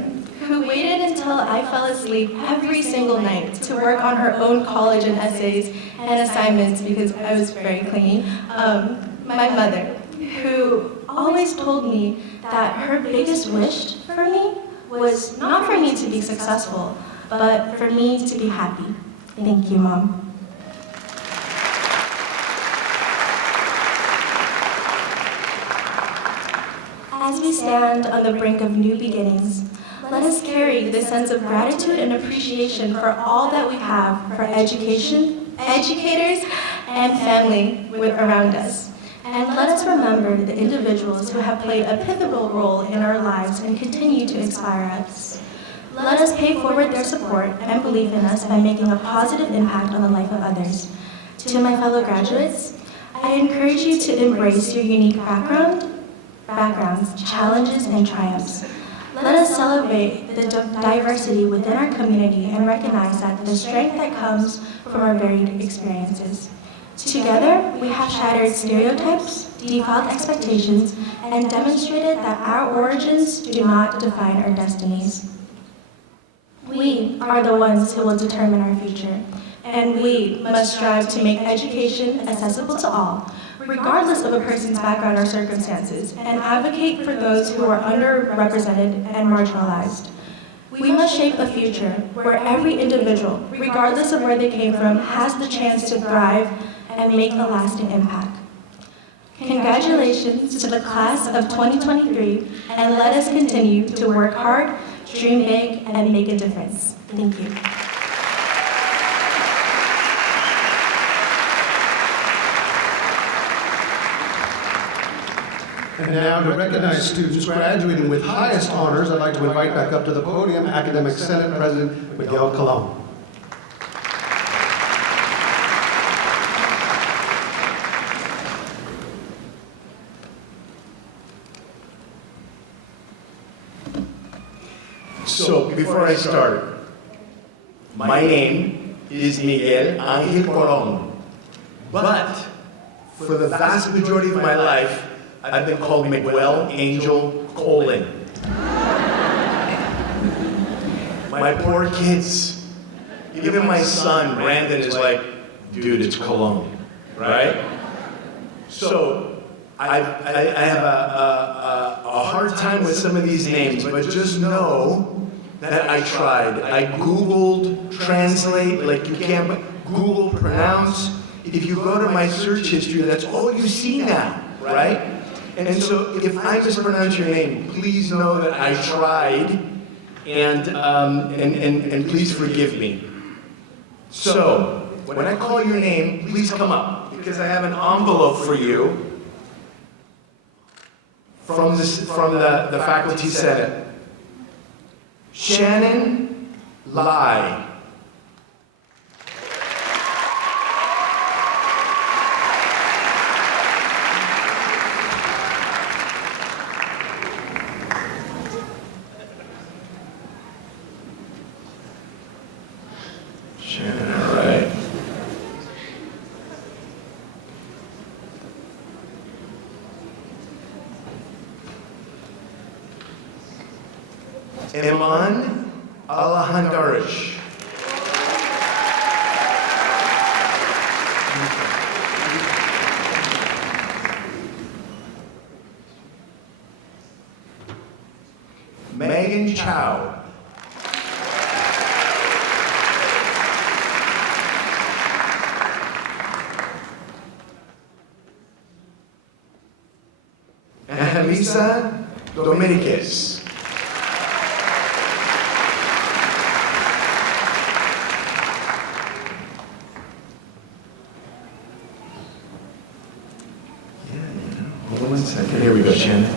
who waited until I fell asleep every single night to work on her own college and essays and assignments because I was very clingy. My mother, who always told me that her biggest wish for me was not for me to be successful, but for me to be happy. Thank you, Mom. As we stand on the brink of new beginnings, let us carry this sense of gratitude and appreciation for all that we have for education, educators, and family around us. And let us remember the individuals who have played a pivotal role in our lives and continue to inspire us. Let us pay forward their support and belief in us by making a positive impact on the life of others. To my fellow graduates, I encourage you to embrace your unique backgrounds, challenges, and triumphs. Let us celebrate the diversity within our community and recognize that the strength that comes from our varied experiences. Together, we have shattered stereotypes, default expectations, and demonstrated that our origins do not define our destinies. We are the ones who will determine our future, and we must strive to make education accessible to all, regardless of a person's background or circumstances, and advocate for those who are underrepresented and marginalized. We must shape a future where every individual, regardless of where they came from, has the chance to thrive and make a lasting impact. Congratulations to the class of 2023, and let us continue to work hard, dream big, and make a difference. Thank you. And now to recognize students graduating with highest honors, I'd like to invite back up to the podium Academic Senate President Miguel Colon. So, before I start, my name is Miguel Angel Colon, but for the vast majority of my life, I've been called Miguel Angel Colon. My poor kids, even my son, Brandon, is like, dude, it's Cologne, right? So, I have a hard time with some of these names, but just know that I tried. I Googled translate, like you can't Google pronounce. If you go to my search history, that's all you see now, right? And so if I mispronounce your name, please know that I tried, and please forgive me. So, when I call your name, please come up, because I have an envelope for you from the Faculty Senate. Shannon Lai. Shannon, all right. Iman Alahandarish. Megan Chow. Elisa Dominicus. Hold on one second. Here we go, Shannon.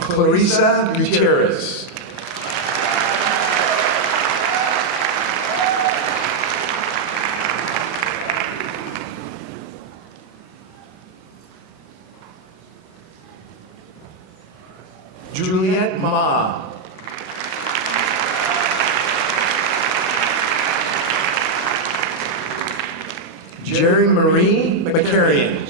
Clarissa Gutierrez. Juliette Ma. Jerry Marie McCarrion.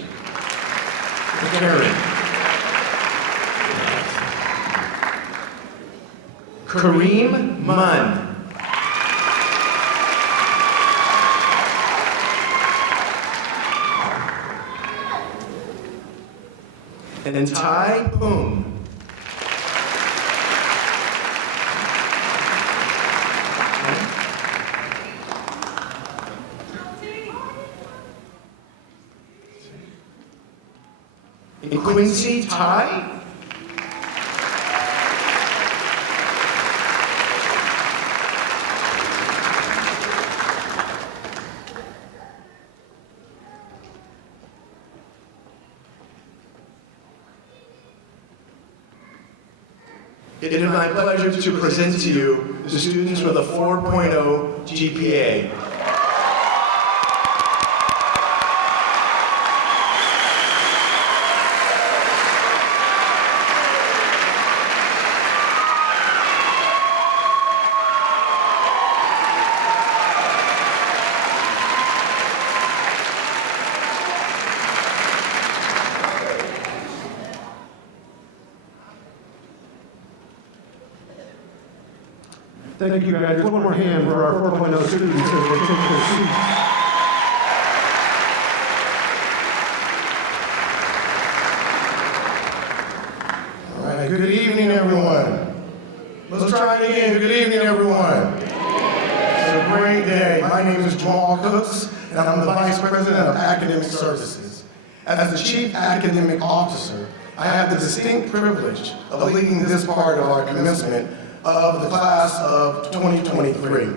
Kareem Munn. And Tai Poon. And Quincy Tai. It is my pleasure to present to you the students with a 4.0 GPA. Thank you, guys. One more hand for our 4.0 students as they take their seats. All right, good evening, everyone. Let's try it again. Good evening, everyone. It's a great day. My name is Jamal Cooks, and I'm the Vice President of Academic Services. As the Chief Academic Officer, I have the distinct privilege of leading this part of our commencement of the class of 2023.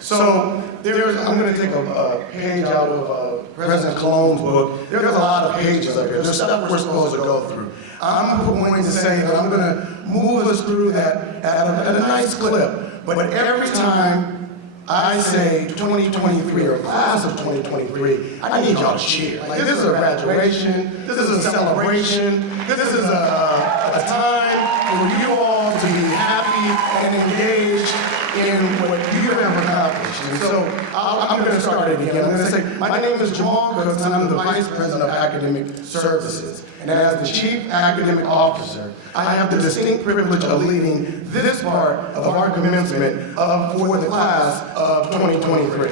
So I'm going to take a page out of President Cologne's book. There's a lot of pages up here. There's stuff we're supposed to go through. I'm going to say that I'm going to move us through that at a nice clip. But every time I say 2023 or class of 2023, I need y'all to cheer. Like, this is a graduation, this is a celebration, this is a time for you all to be happy and engaged in what you have accomplished. And so I'm going to start it again. I'm going to say, my name is Jamal Cooks, and I'm the Vice President of Academic Services. And as the Chief Academic Officer, I have the distinct privilege of leading this part of our commencement for the class of 2023.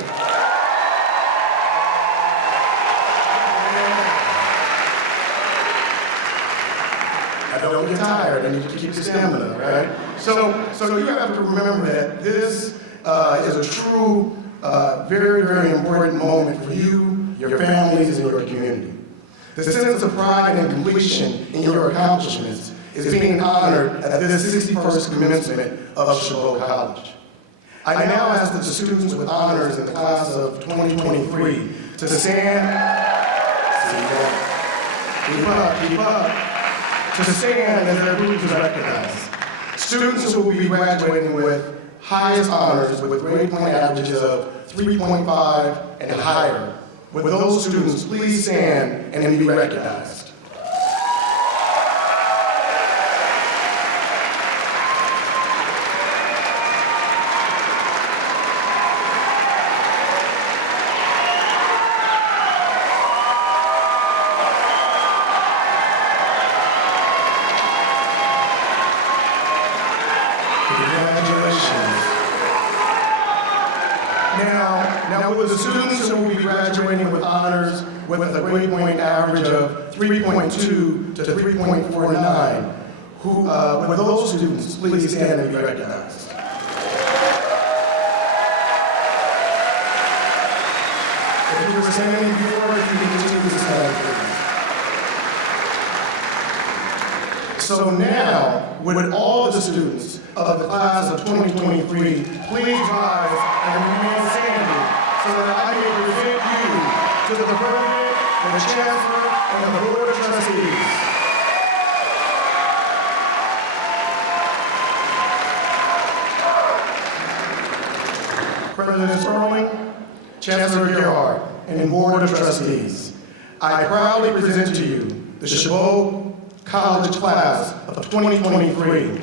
Don't get tired, and you keep your stamina, right? So you have to remember that this is a true, very, very important moment for you, your families, and your community. The sense of pride and completion in your accomplishments is being honored at this 61st commencement of Chabot College. I now ask that the students with honors in the class of 2023 to stand, keep up, to stand as their groups is recognized. Students who will be graduating with highest honors with grade point averages of 3.5 and higher. With those students, please stand and be recognized. Now with the students who will be graduating with honors with a grade point average of 3.2 to 3.49, with those students, please stand and be recognized. If you were standing before, if you can continue to stand, please. So now, with all the students of the class of 2023, please rise and remain standing so that I may present you to the President, the Chancellor, and the Board of Trustees. President Sperling, Chancellor Gerhardt, and Board of Trustees, I proudly present to you the Chabot College class of 2023.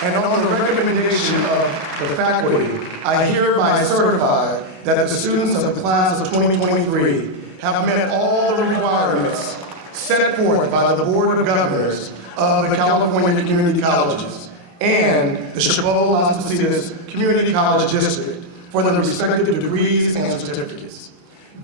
And on the recommendation of the faculty, I hereby certify that the students of the class of 2023 have met all the requirements set forth by the Board of Governors of the California Community Colleges and the Chabot Las Positas Community College District for their respective degrees and certificates.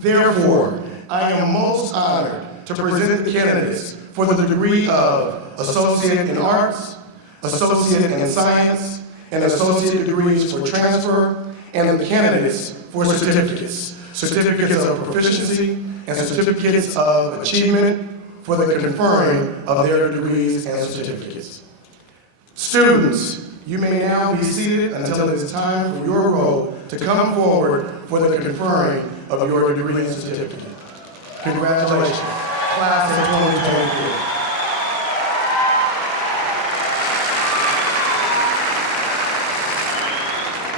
Therefore, I am most honored to present the candidates for the degree of Associate in Arts, Associate in Science, and Associate degrees for transfer, and the candidates for certificates, certificates of proficiency, and certificates of achievement for the conferring of their degrees and certificates. Students, you may now be seated until it is time for your roll to come forward for the conferring of your degree and certificate. Congratulations, class of 2023.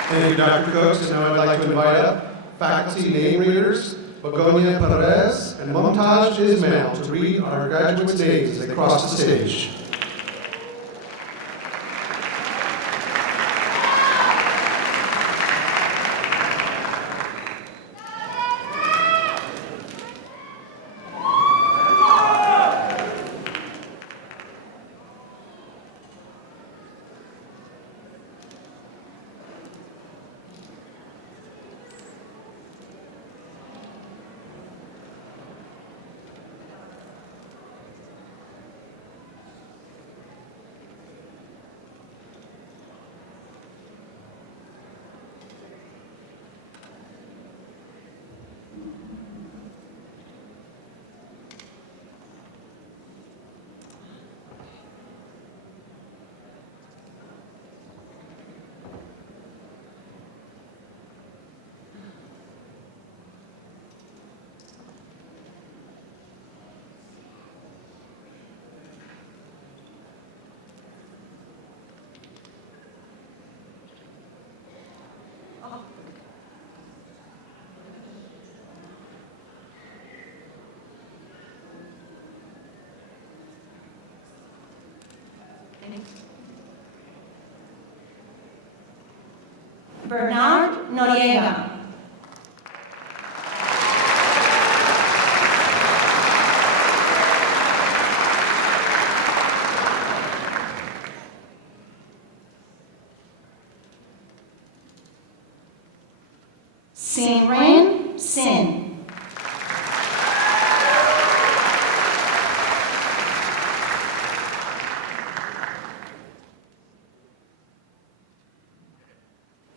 Thank you, Dr. Cooks. And now I'd like to invite up faculty name readers, Begonia Perez and Mumtaj Ismail, to read our graduates' names as they cross the stage. Bernard Noriega. Simran Sin.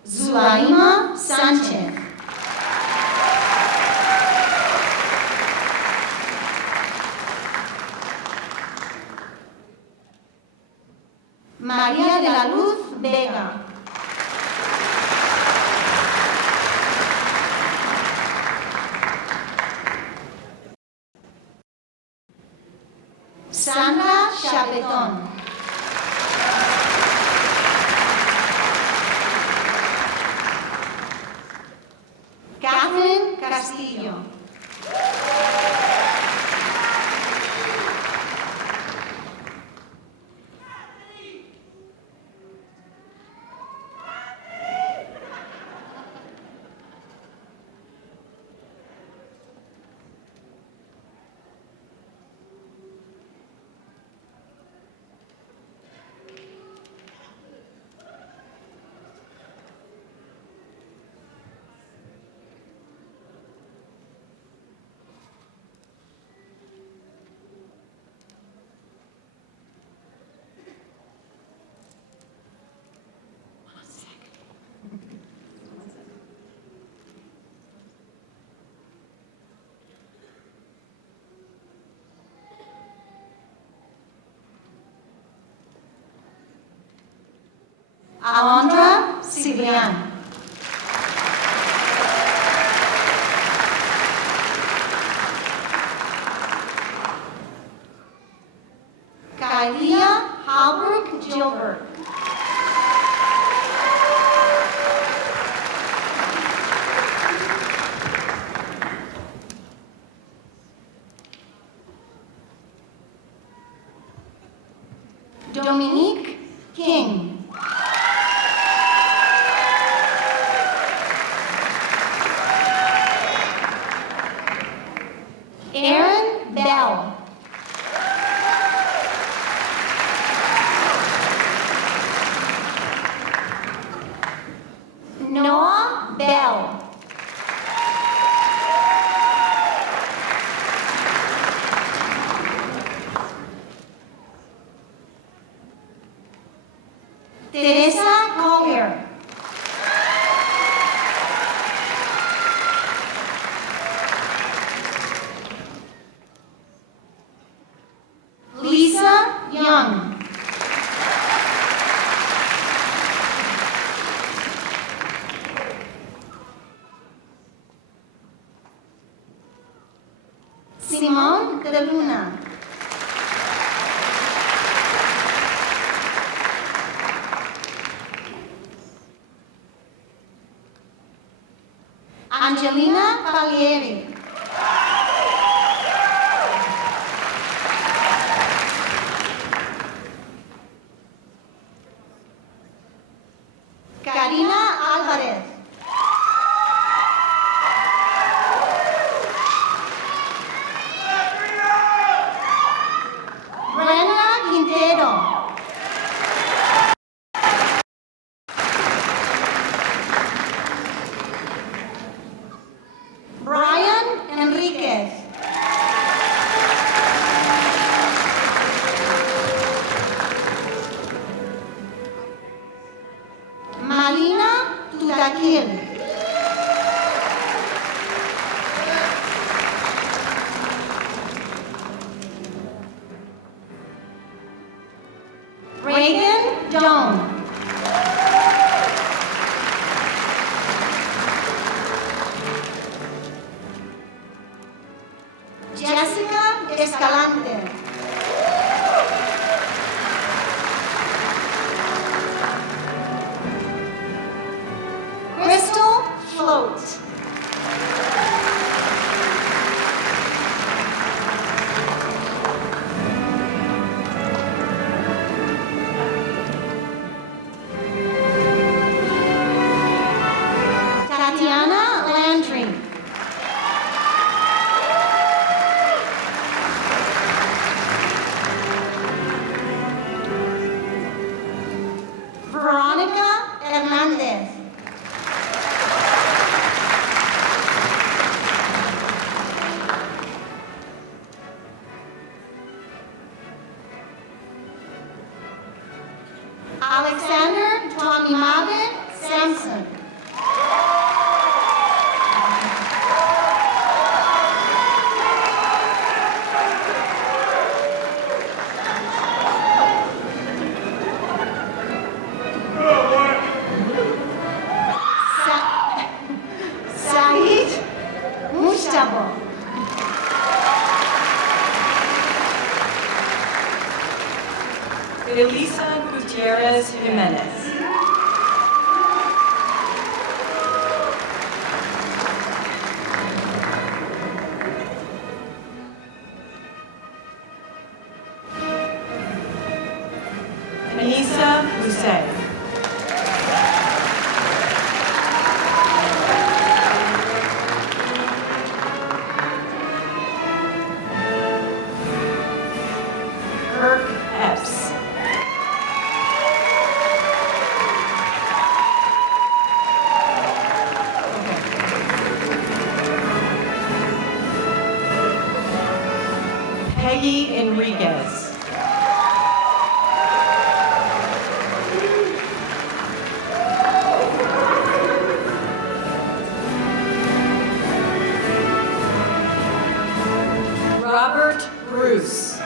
Zulaima Sanchez. María de la Luz Vega. Sandra Chapetón. Catherine Castillo. Alondra Cibrian. Kailia Halberg Gilbert. Dominique King. Aaron Bell. Noah Bell. Teresa Collier. Lisa Young. Simone de Luna. Angelina Palieri. Karina Alvarez. Brenda Quintero. Brian Enriquez. Malina Tutakil. Reagan Jones. Jessica Escalante. Crystal Float. Alexander Tomimagan Samson. Said Mustafa. Elisa Gutierrez Jimenez. Anissa Hussein. Kirk Epps. Peggy Enriquez. Robert Bruce.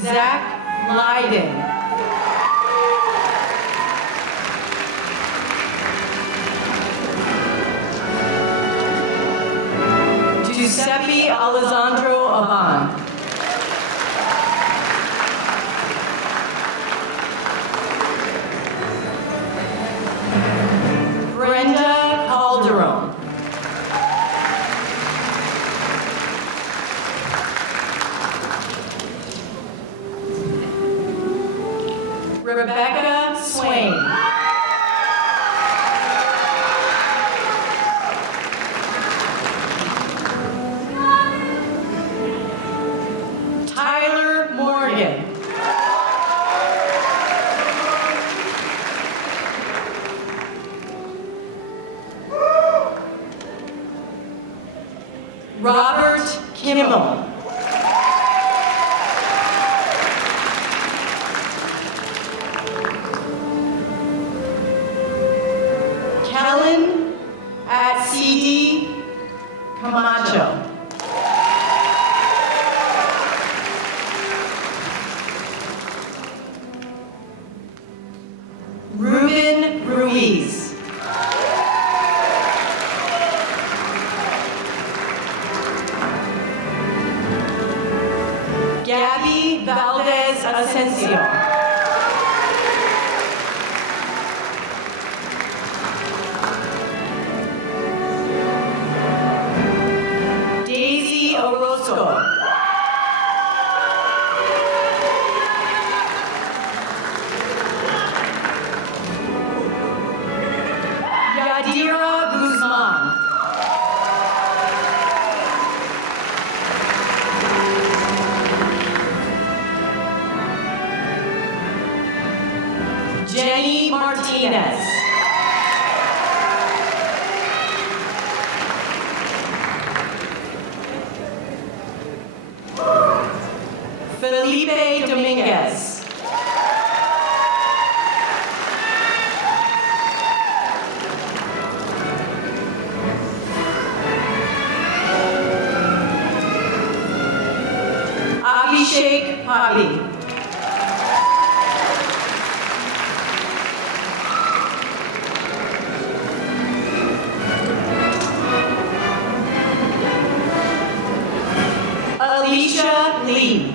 Zach Lyden. Giuseppe Alessandro Avan. Brenda Calderon. Rebecca Swain. Tyler Morgan. Robert Kimmel. Kellen at CD Camacho. Ruben Ruiz. Gabby Valdez Asensio. Daisy Orozco. Yadira Guzman. Jenny Martinez. Felipe Dominguez. Abhishek Pabi. Alicia Lee.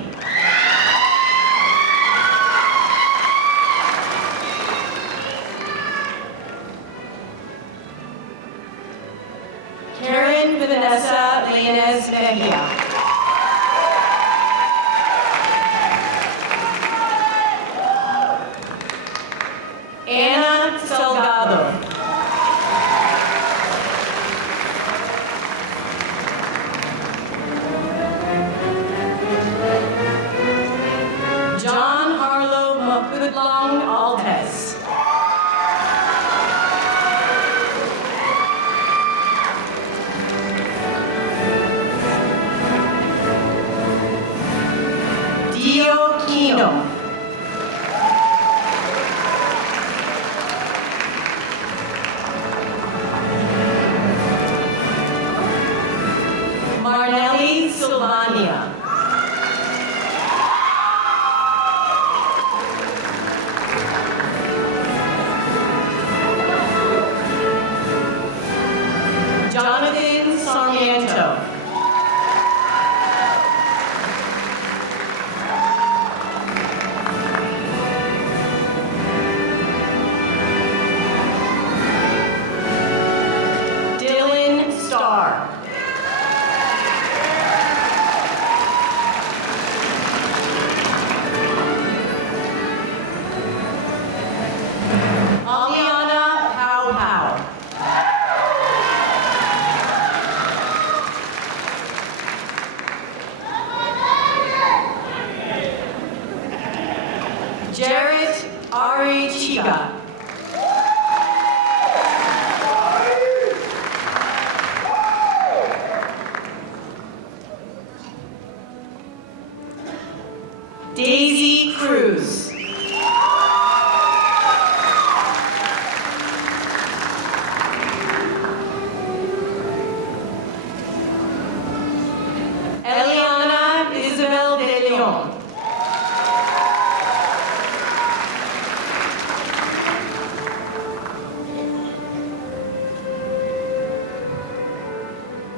Karen Vanessa Leonez Mejia. Anna Salgado. John Harlow Mapudlong Altes.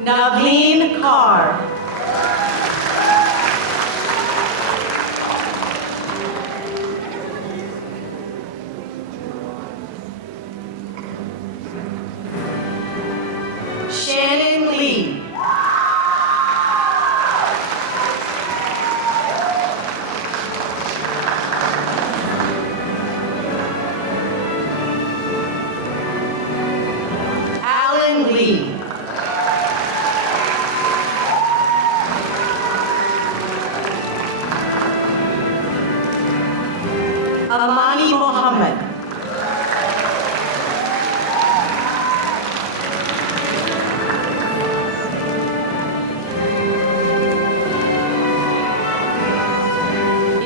Navleen Carr. Shannon Lee. Alan Lee. Amani Mohammed.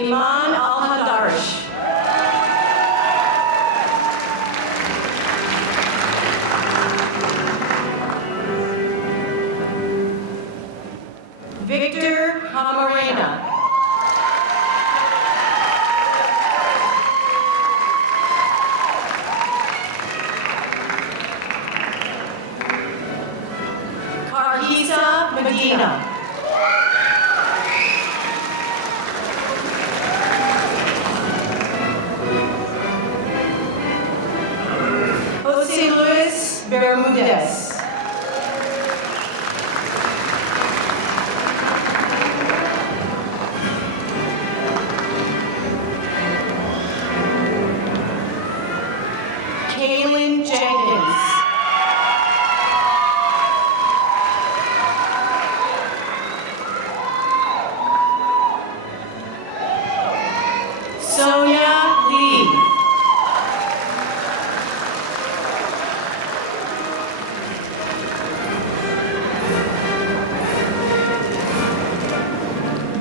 Iman Al-Hadarish. Victor Camarena. Carhisa Medina. Jose Luis Bermudez. Kaylin Jenkins. Sonia Lee.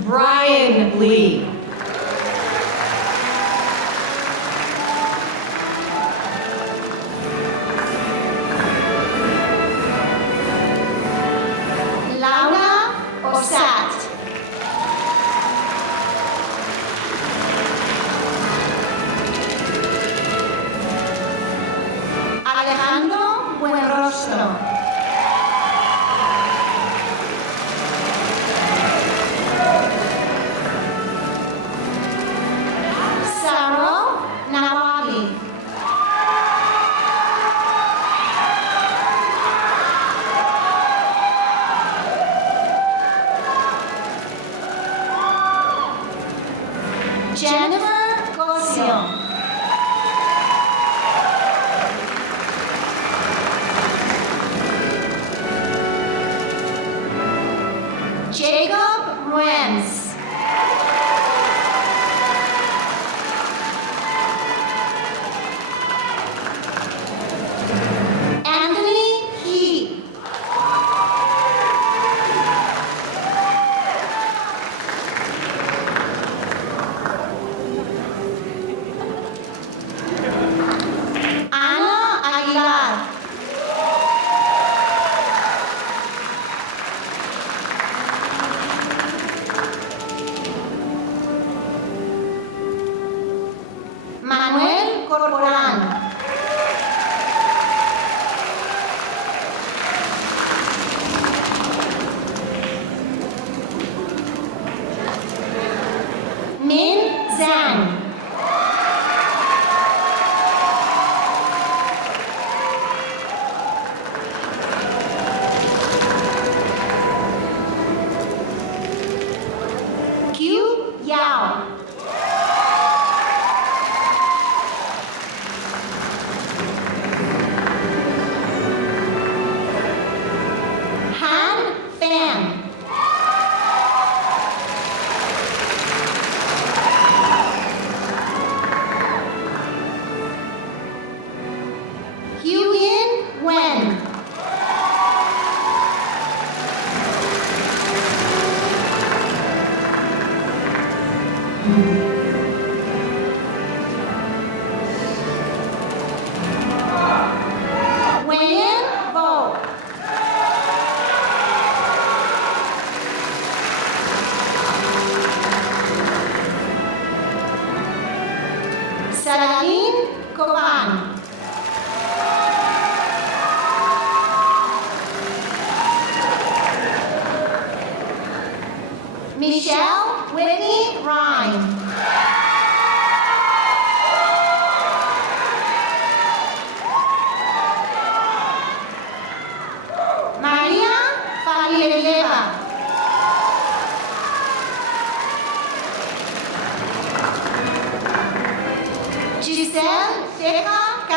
Brian Lee. Laura Osat. Alejandro Buenrostro. Saro Nawabi. Jennifer Gosio.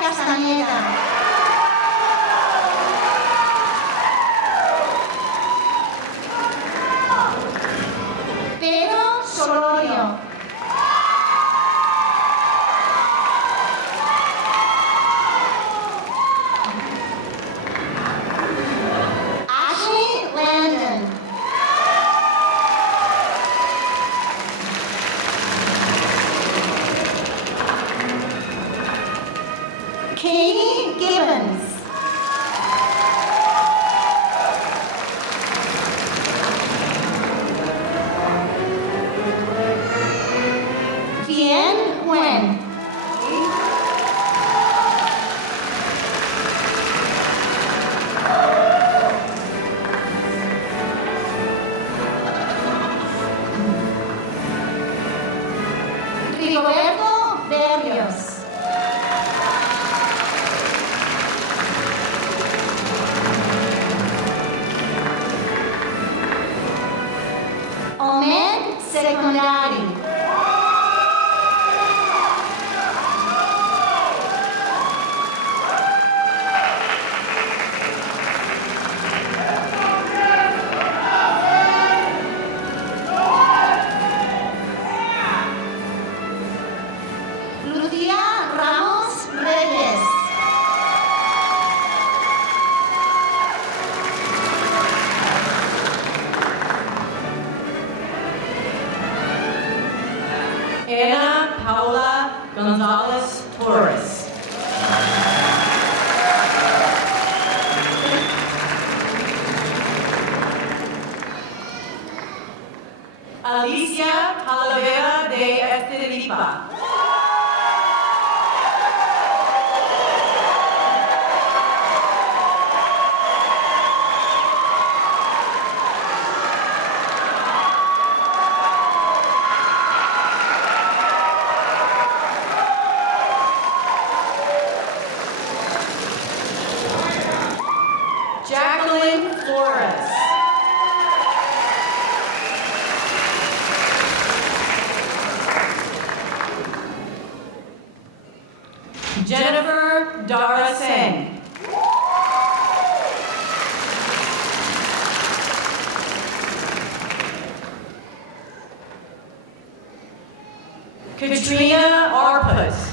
Castaneda. Pedro Solorio. Ashley Landon. Katie Gibbons. Tien Nguyen. Rigoberto Berrios. Omed Secondari. Lucía Ramos Reyes. Ana Paula Gonzalez Torres. Alicia Talavera de Esteripa. Jacqueline Flores. Jennifer Dara Singh. Katrina Arpus.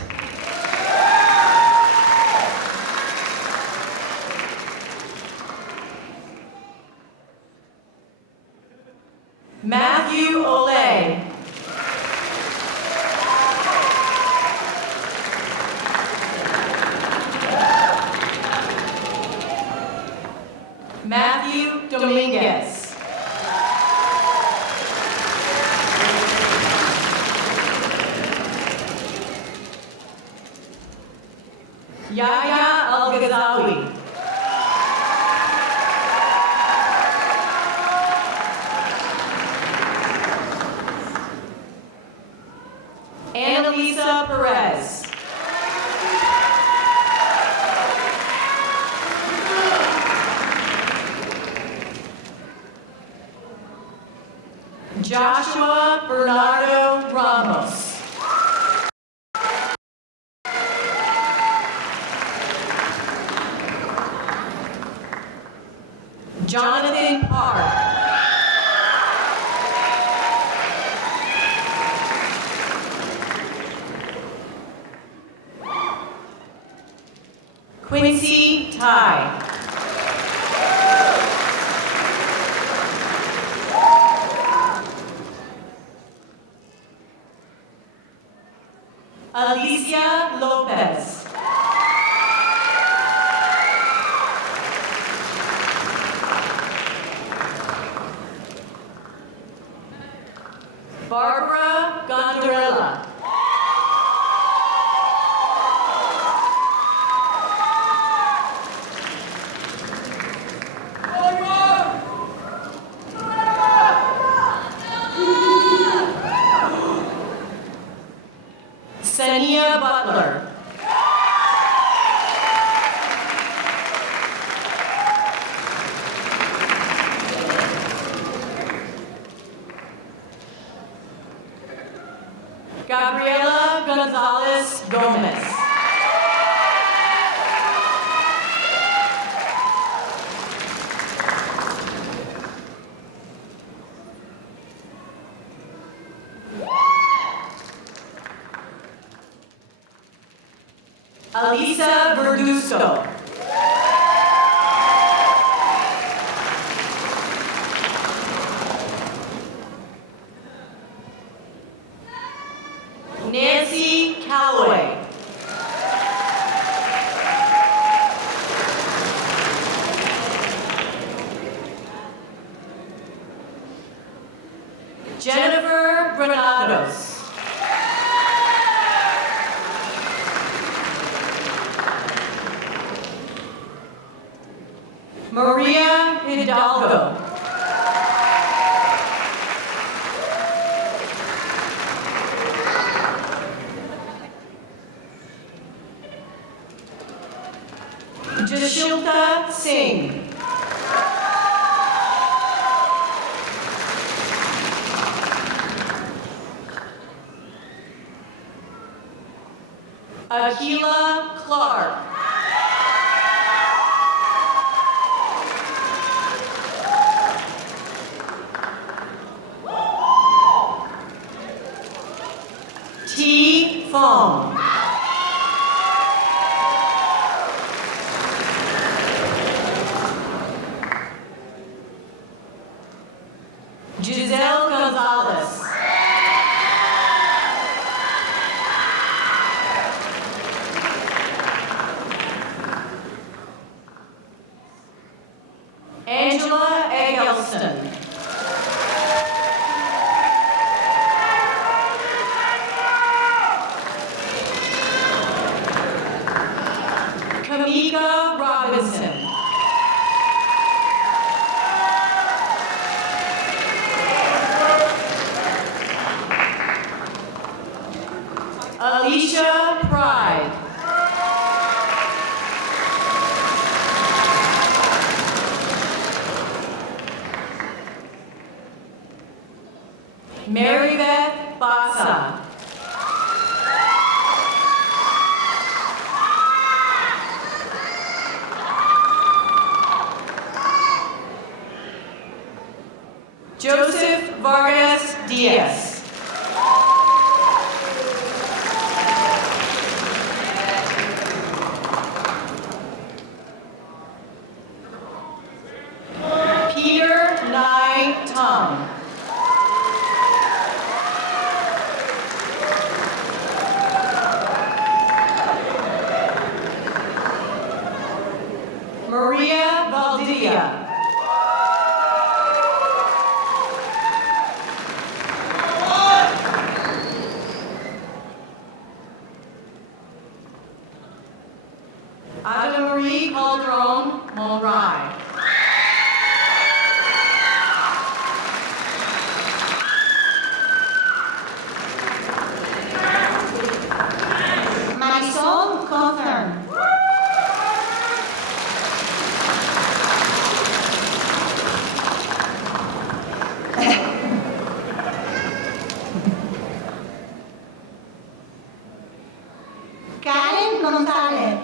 Matthew Olay. Matthew Dominguez. Yahya Al-Ghazawi. Annalisa Perez. Joshua Bernardo Ramos. Jonathan Park. Quincy Tai. Alicia Lopez. Barbara Gondorella. Maria Hidalgo. Jashilta Singh. Akila Clark. T. Fong. Giselle Gonzalez. Angela Eggleston. Kamika Robinson. Alicia Pride. Marybeth Bassa. Joseph Vargas Diaz. Peter Nye Tom. Maria Valdivia. Ada Marie Calderon Mulry. Marisol Cawthorn. Karen González.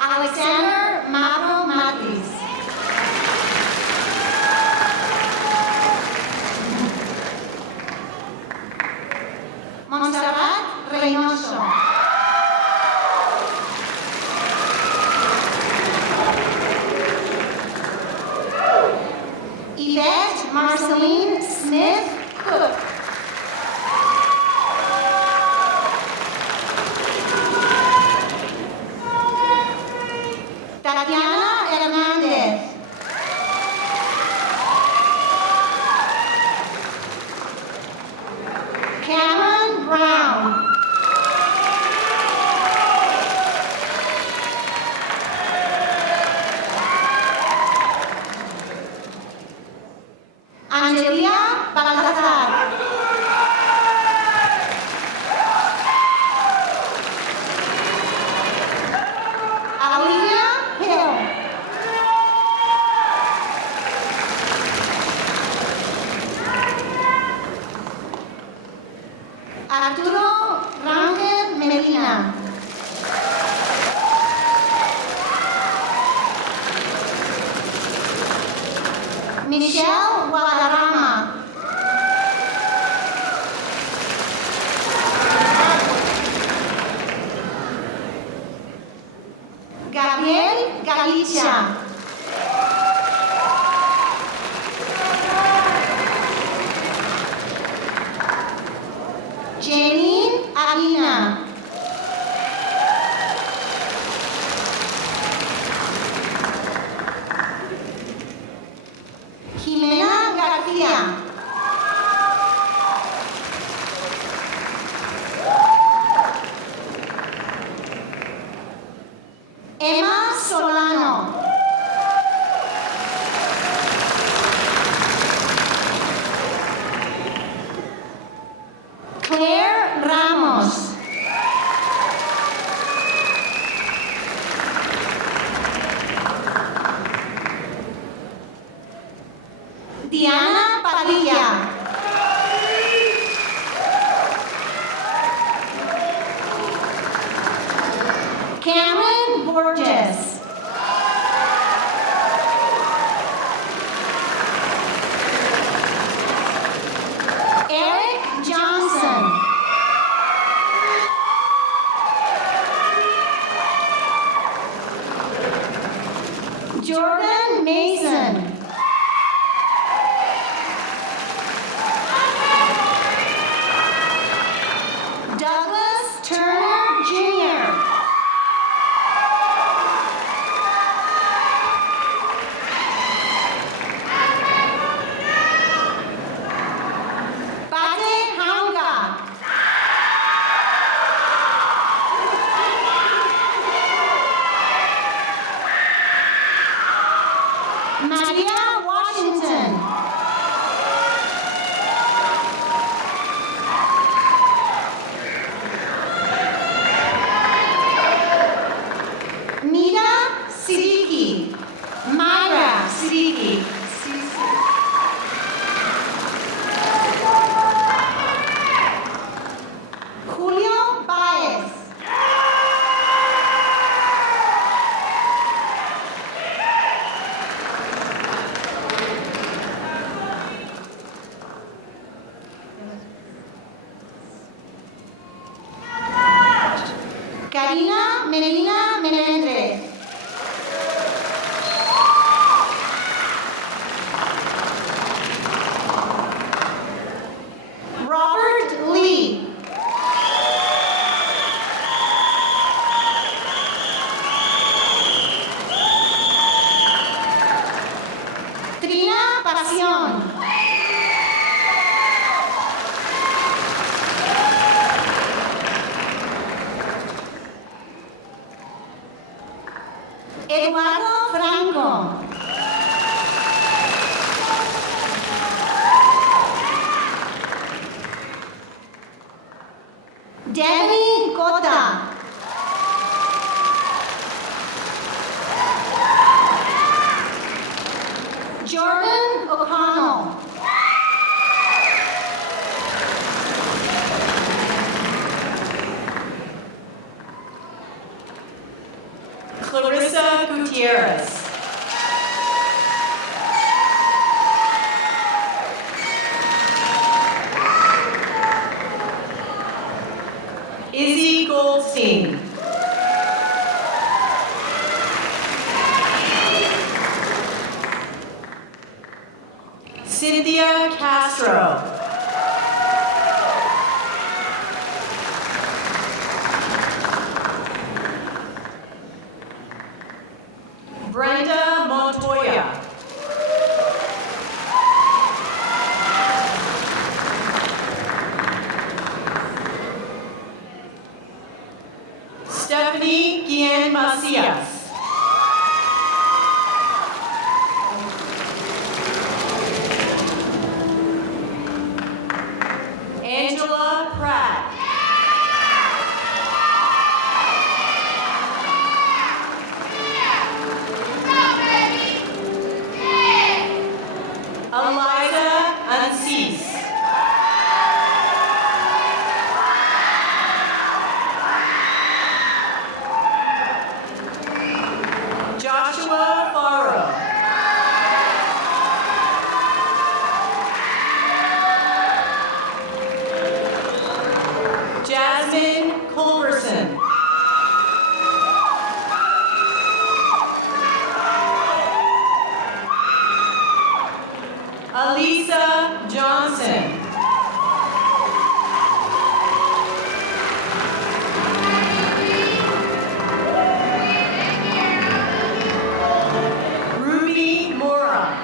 Alexander Mato Matis. Montserrat Reynoso. Yvette Marceline Smith Cook. Tatiana Hernández. Cameron Brown. Angelia Baltazar. Olivia Hill. Arturo Rangel Medina. Michelle Guadarrama. Gabriel Galicia. Janine Alina. Jimena García. Douglas Turner Jr. Bate Hanga. Maria Washington. Mira Siddiqui. Myra Siddiqui. Julio Baez. Karina Medina Menendez. Robert Lee. Trina Pasión. Eduardo Franco. Danny Gota. Jordan O'Connell. Clarissa Gutierrez. Izzy Goldstein. Cynthia Castro. Brenda Montoya. Stephanie Guillen Macias. Angela Pratt. Eliza Uncease. Joshua Farrow. Jasmine Culberson. Alisa Johnson. Ruby Mora.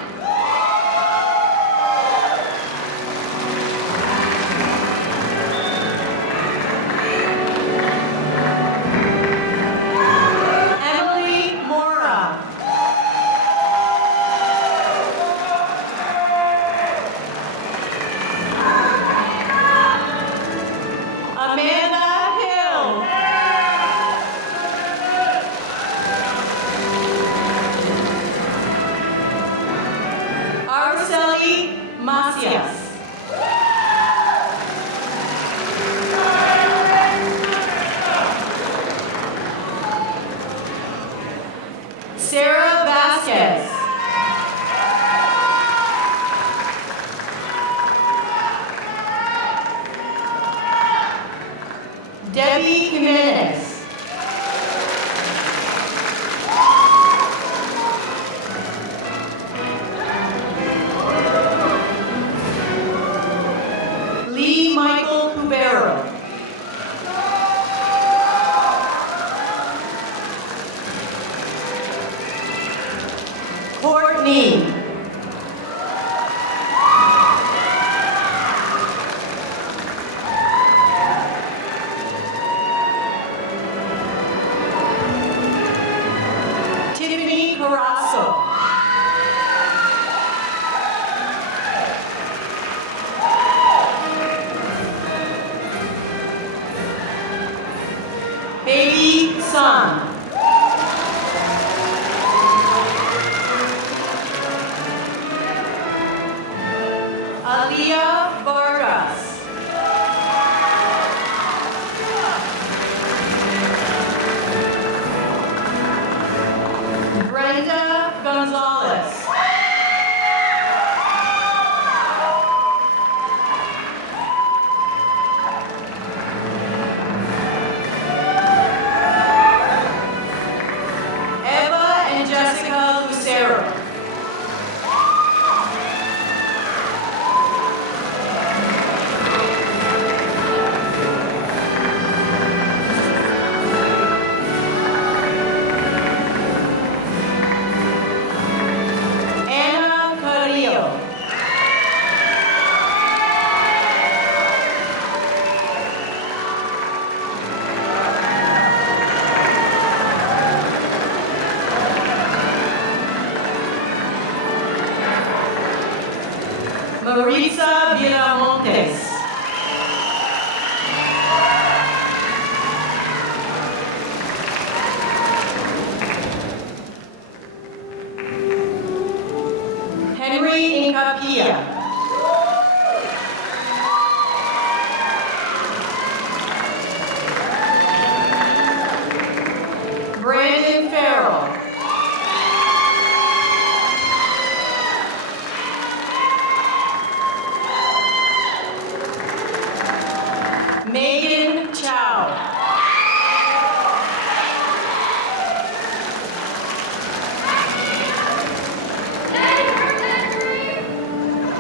Emily Mora. Amanda Hill. Araceli Macias. Sarah Vasquez. Debbie Jimenez. Lee Michael Cubero. Hassan. Aliyah Vargas. Brenda Gonzalez. Eva and Jessica Lucero. Anna Carrillo. Maritza Villamontes. Henry Incapia. Brandon Farrell. Megan Chow.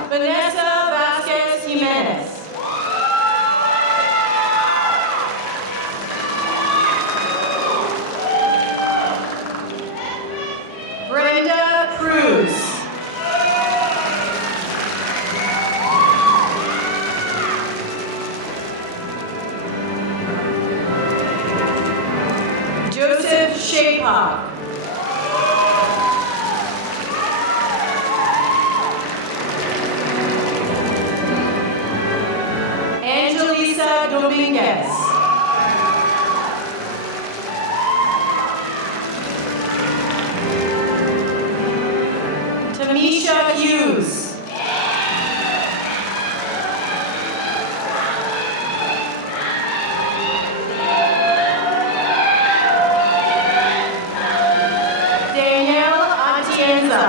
Vanessa Vasquez Jimenez. Brenda Cruz. Joseph Shapok. Angelisa Dominguez. Tamisha Hughes. Danielle Atienza.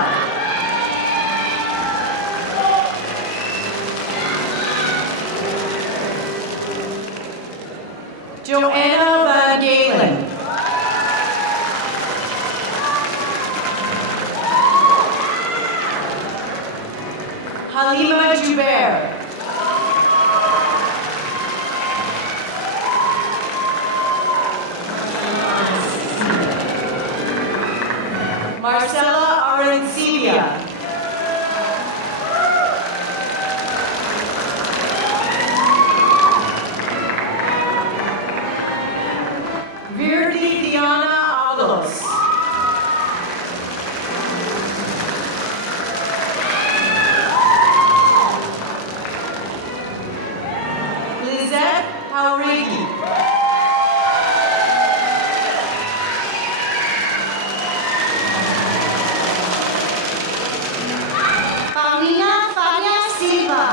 Joanna Van Galen. Halima Jubair. Marcela Arencibia. Virdi Diana Avalos. Lizette Haurigi. Paulina Faria Silva.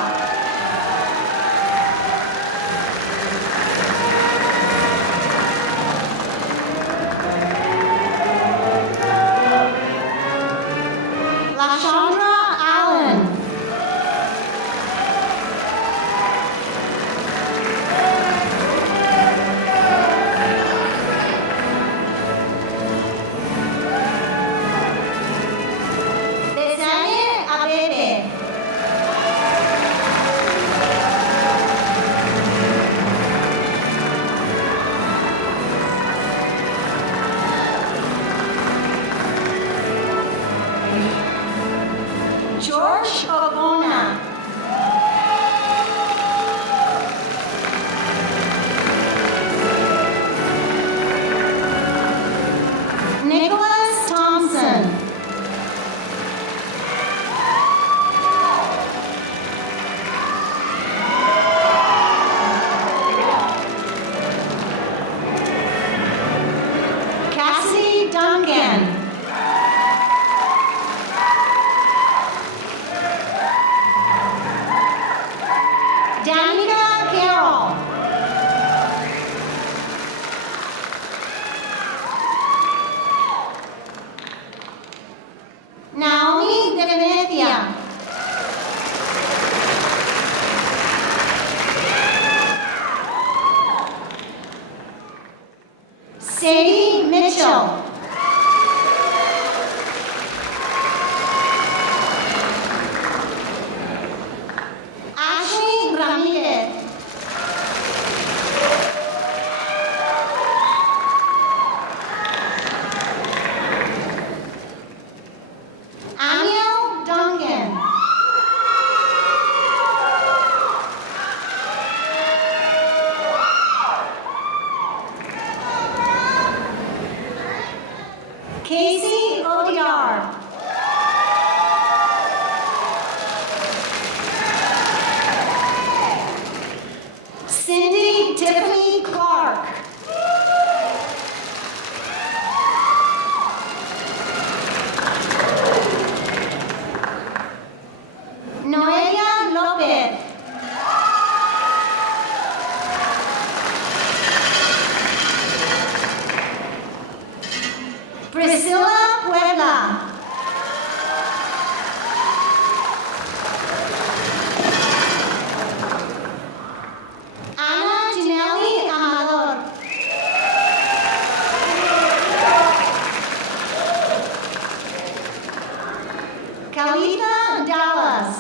Sadie Mitchell. Ashley Ramirez. Amiel Duncan. Casey Odiar. Cindy Tiffany Clark. Noelia Lopez. Priscilla Puebla. Ana Ginelli Amador. Kalita Dallas.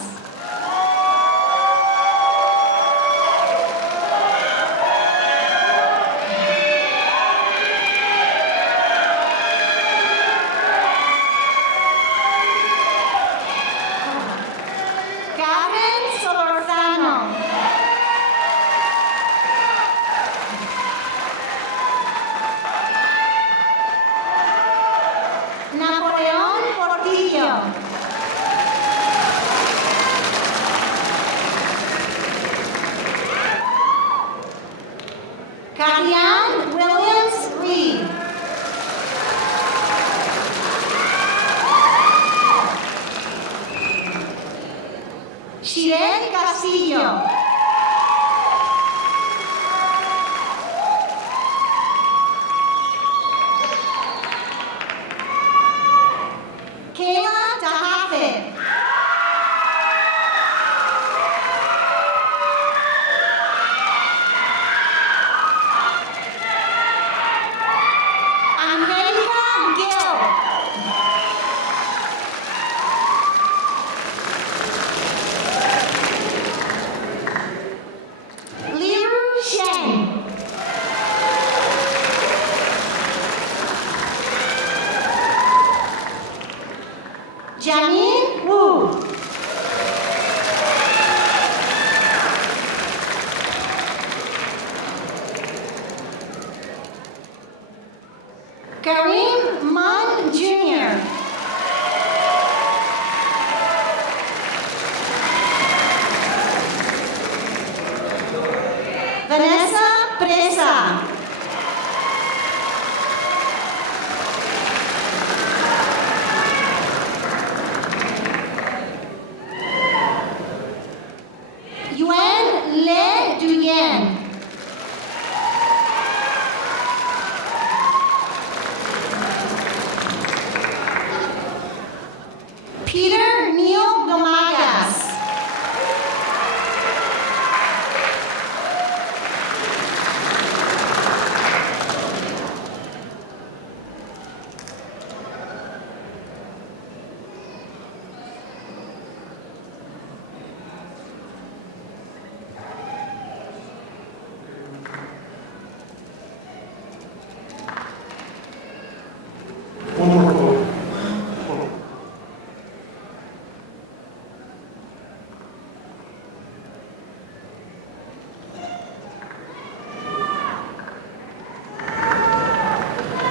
Karen Solorzano. Napoleón Portillo. Katian Williams Reed. Shiren Castillo. Kayla Tahafe. Angelica Gill. Liru Shen. Janine Wu. Kareem Munn Jr. Vanessa Presa. Yuen Le Duyen. Peter Neil Domagas. One more quote.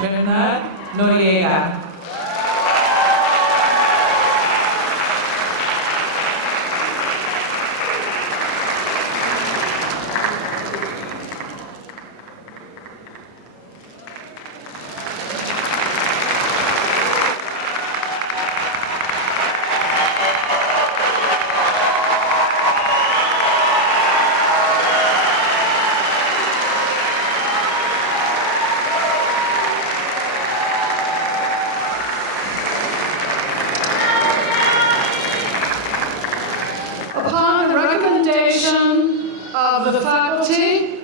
Bernard Noriega. Upon the recommendation of the faculty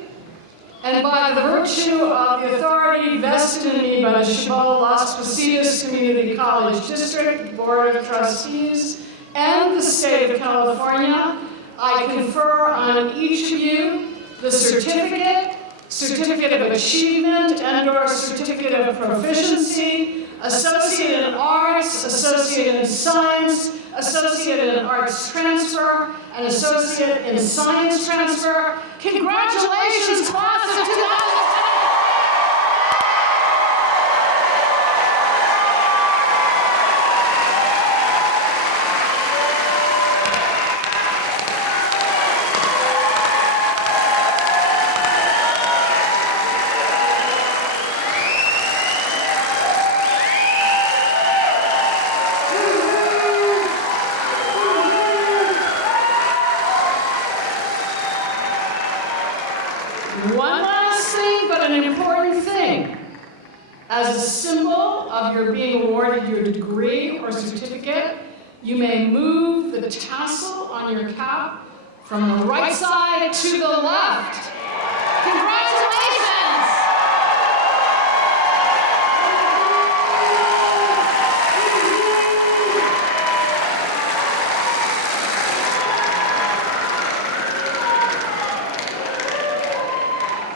and by the virtue of the authority authority vested in me by the Chabot Las Positas Community College District Board of Trustees and the State of California, I confer on each of you the certificate, certificate of achievement, and/or certificate of proficiency, associate in arts, associate in science, associate in arts transfer, and associate in science transfer. Congratulations, class of 2010! One last thing, but an important thing. As a symbol of your being awarded your degree or certificate, you may move the tassel on your cap from the right side to the left. Congratulations!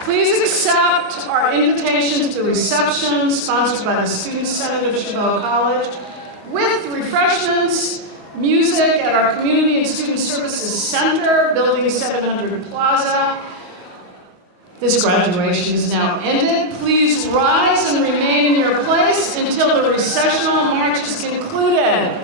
Please accept our invitation to the reception sponsored by the Student Senate of Chabot College with refreshments, music at our Community and Student Services Center, Building 700 Plaza. This graduation is now ended. Please rise and remain in your place until the recessional march is concluded.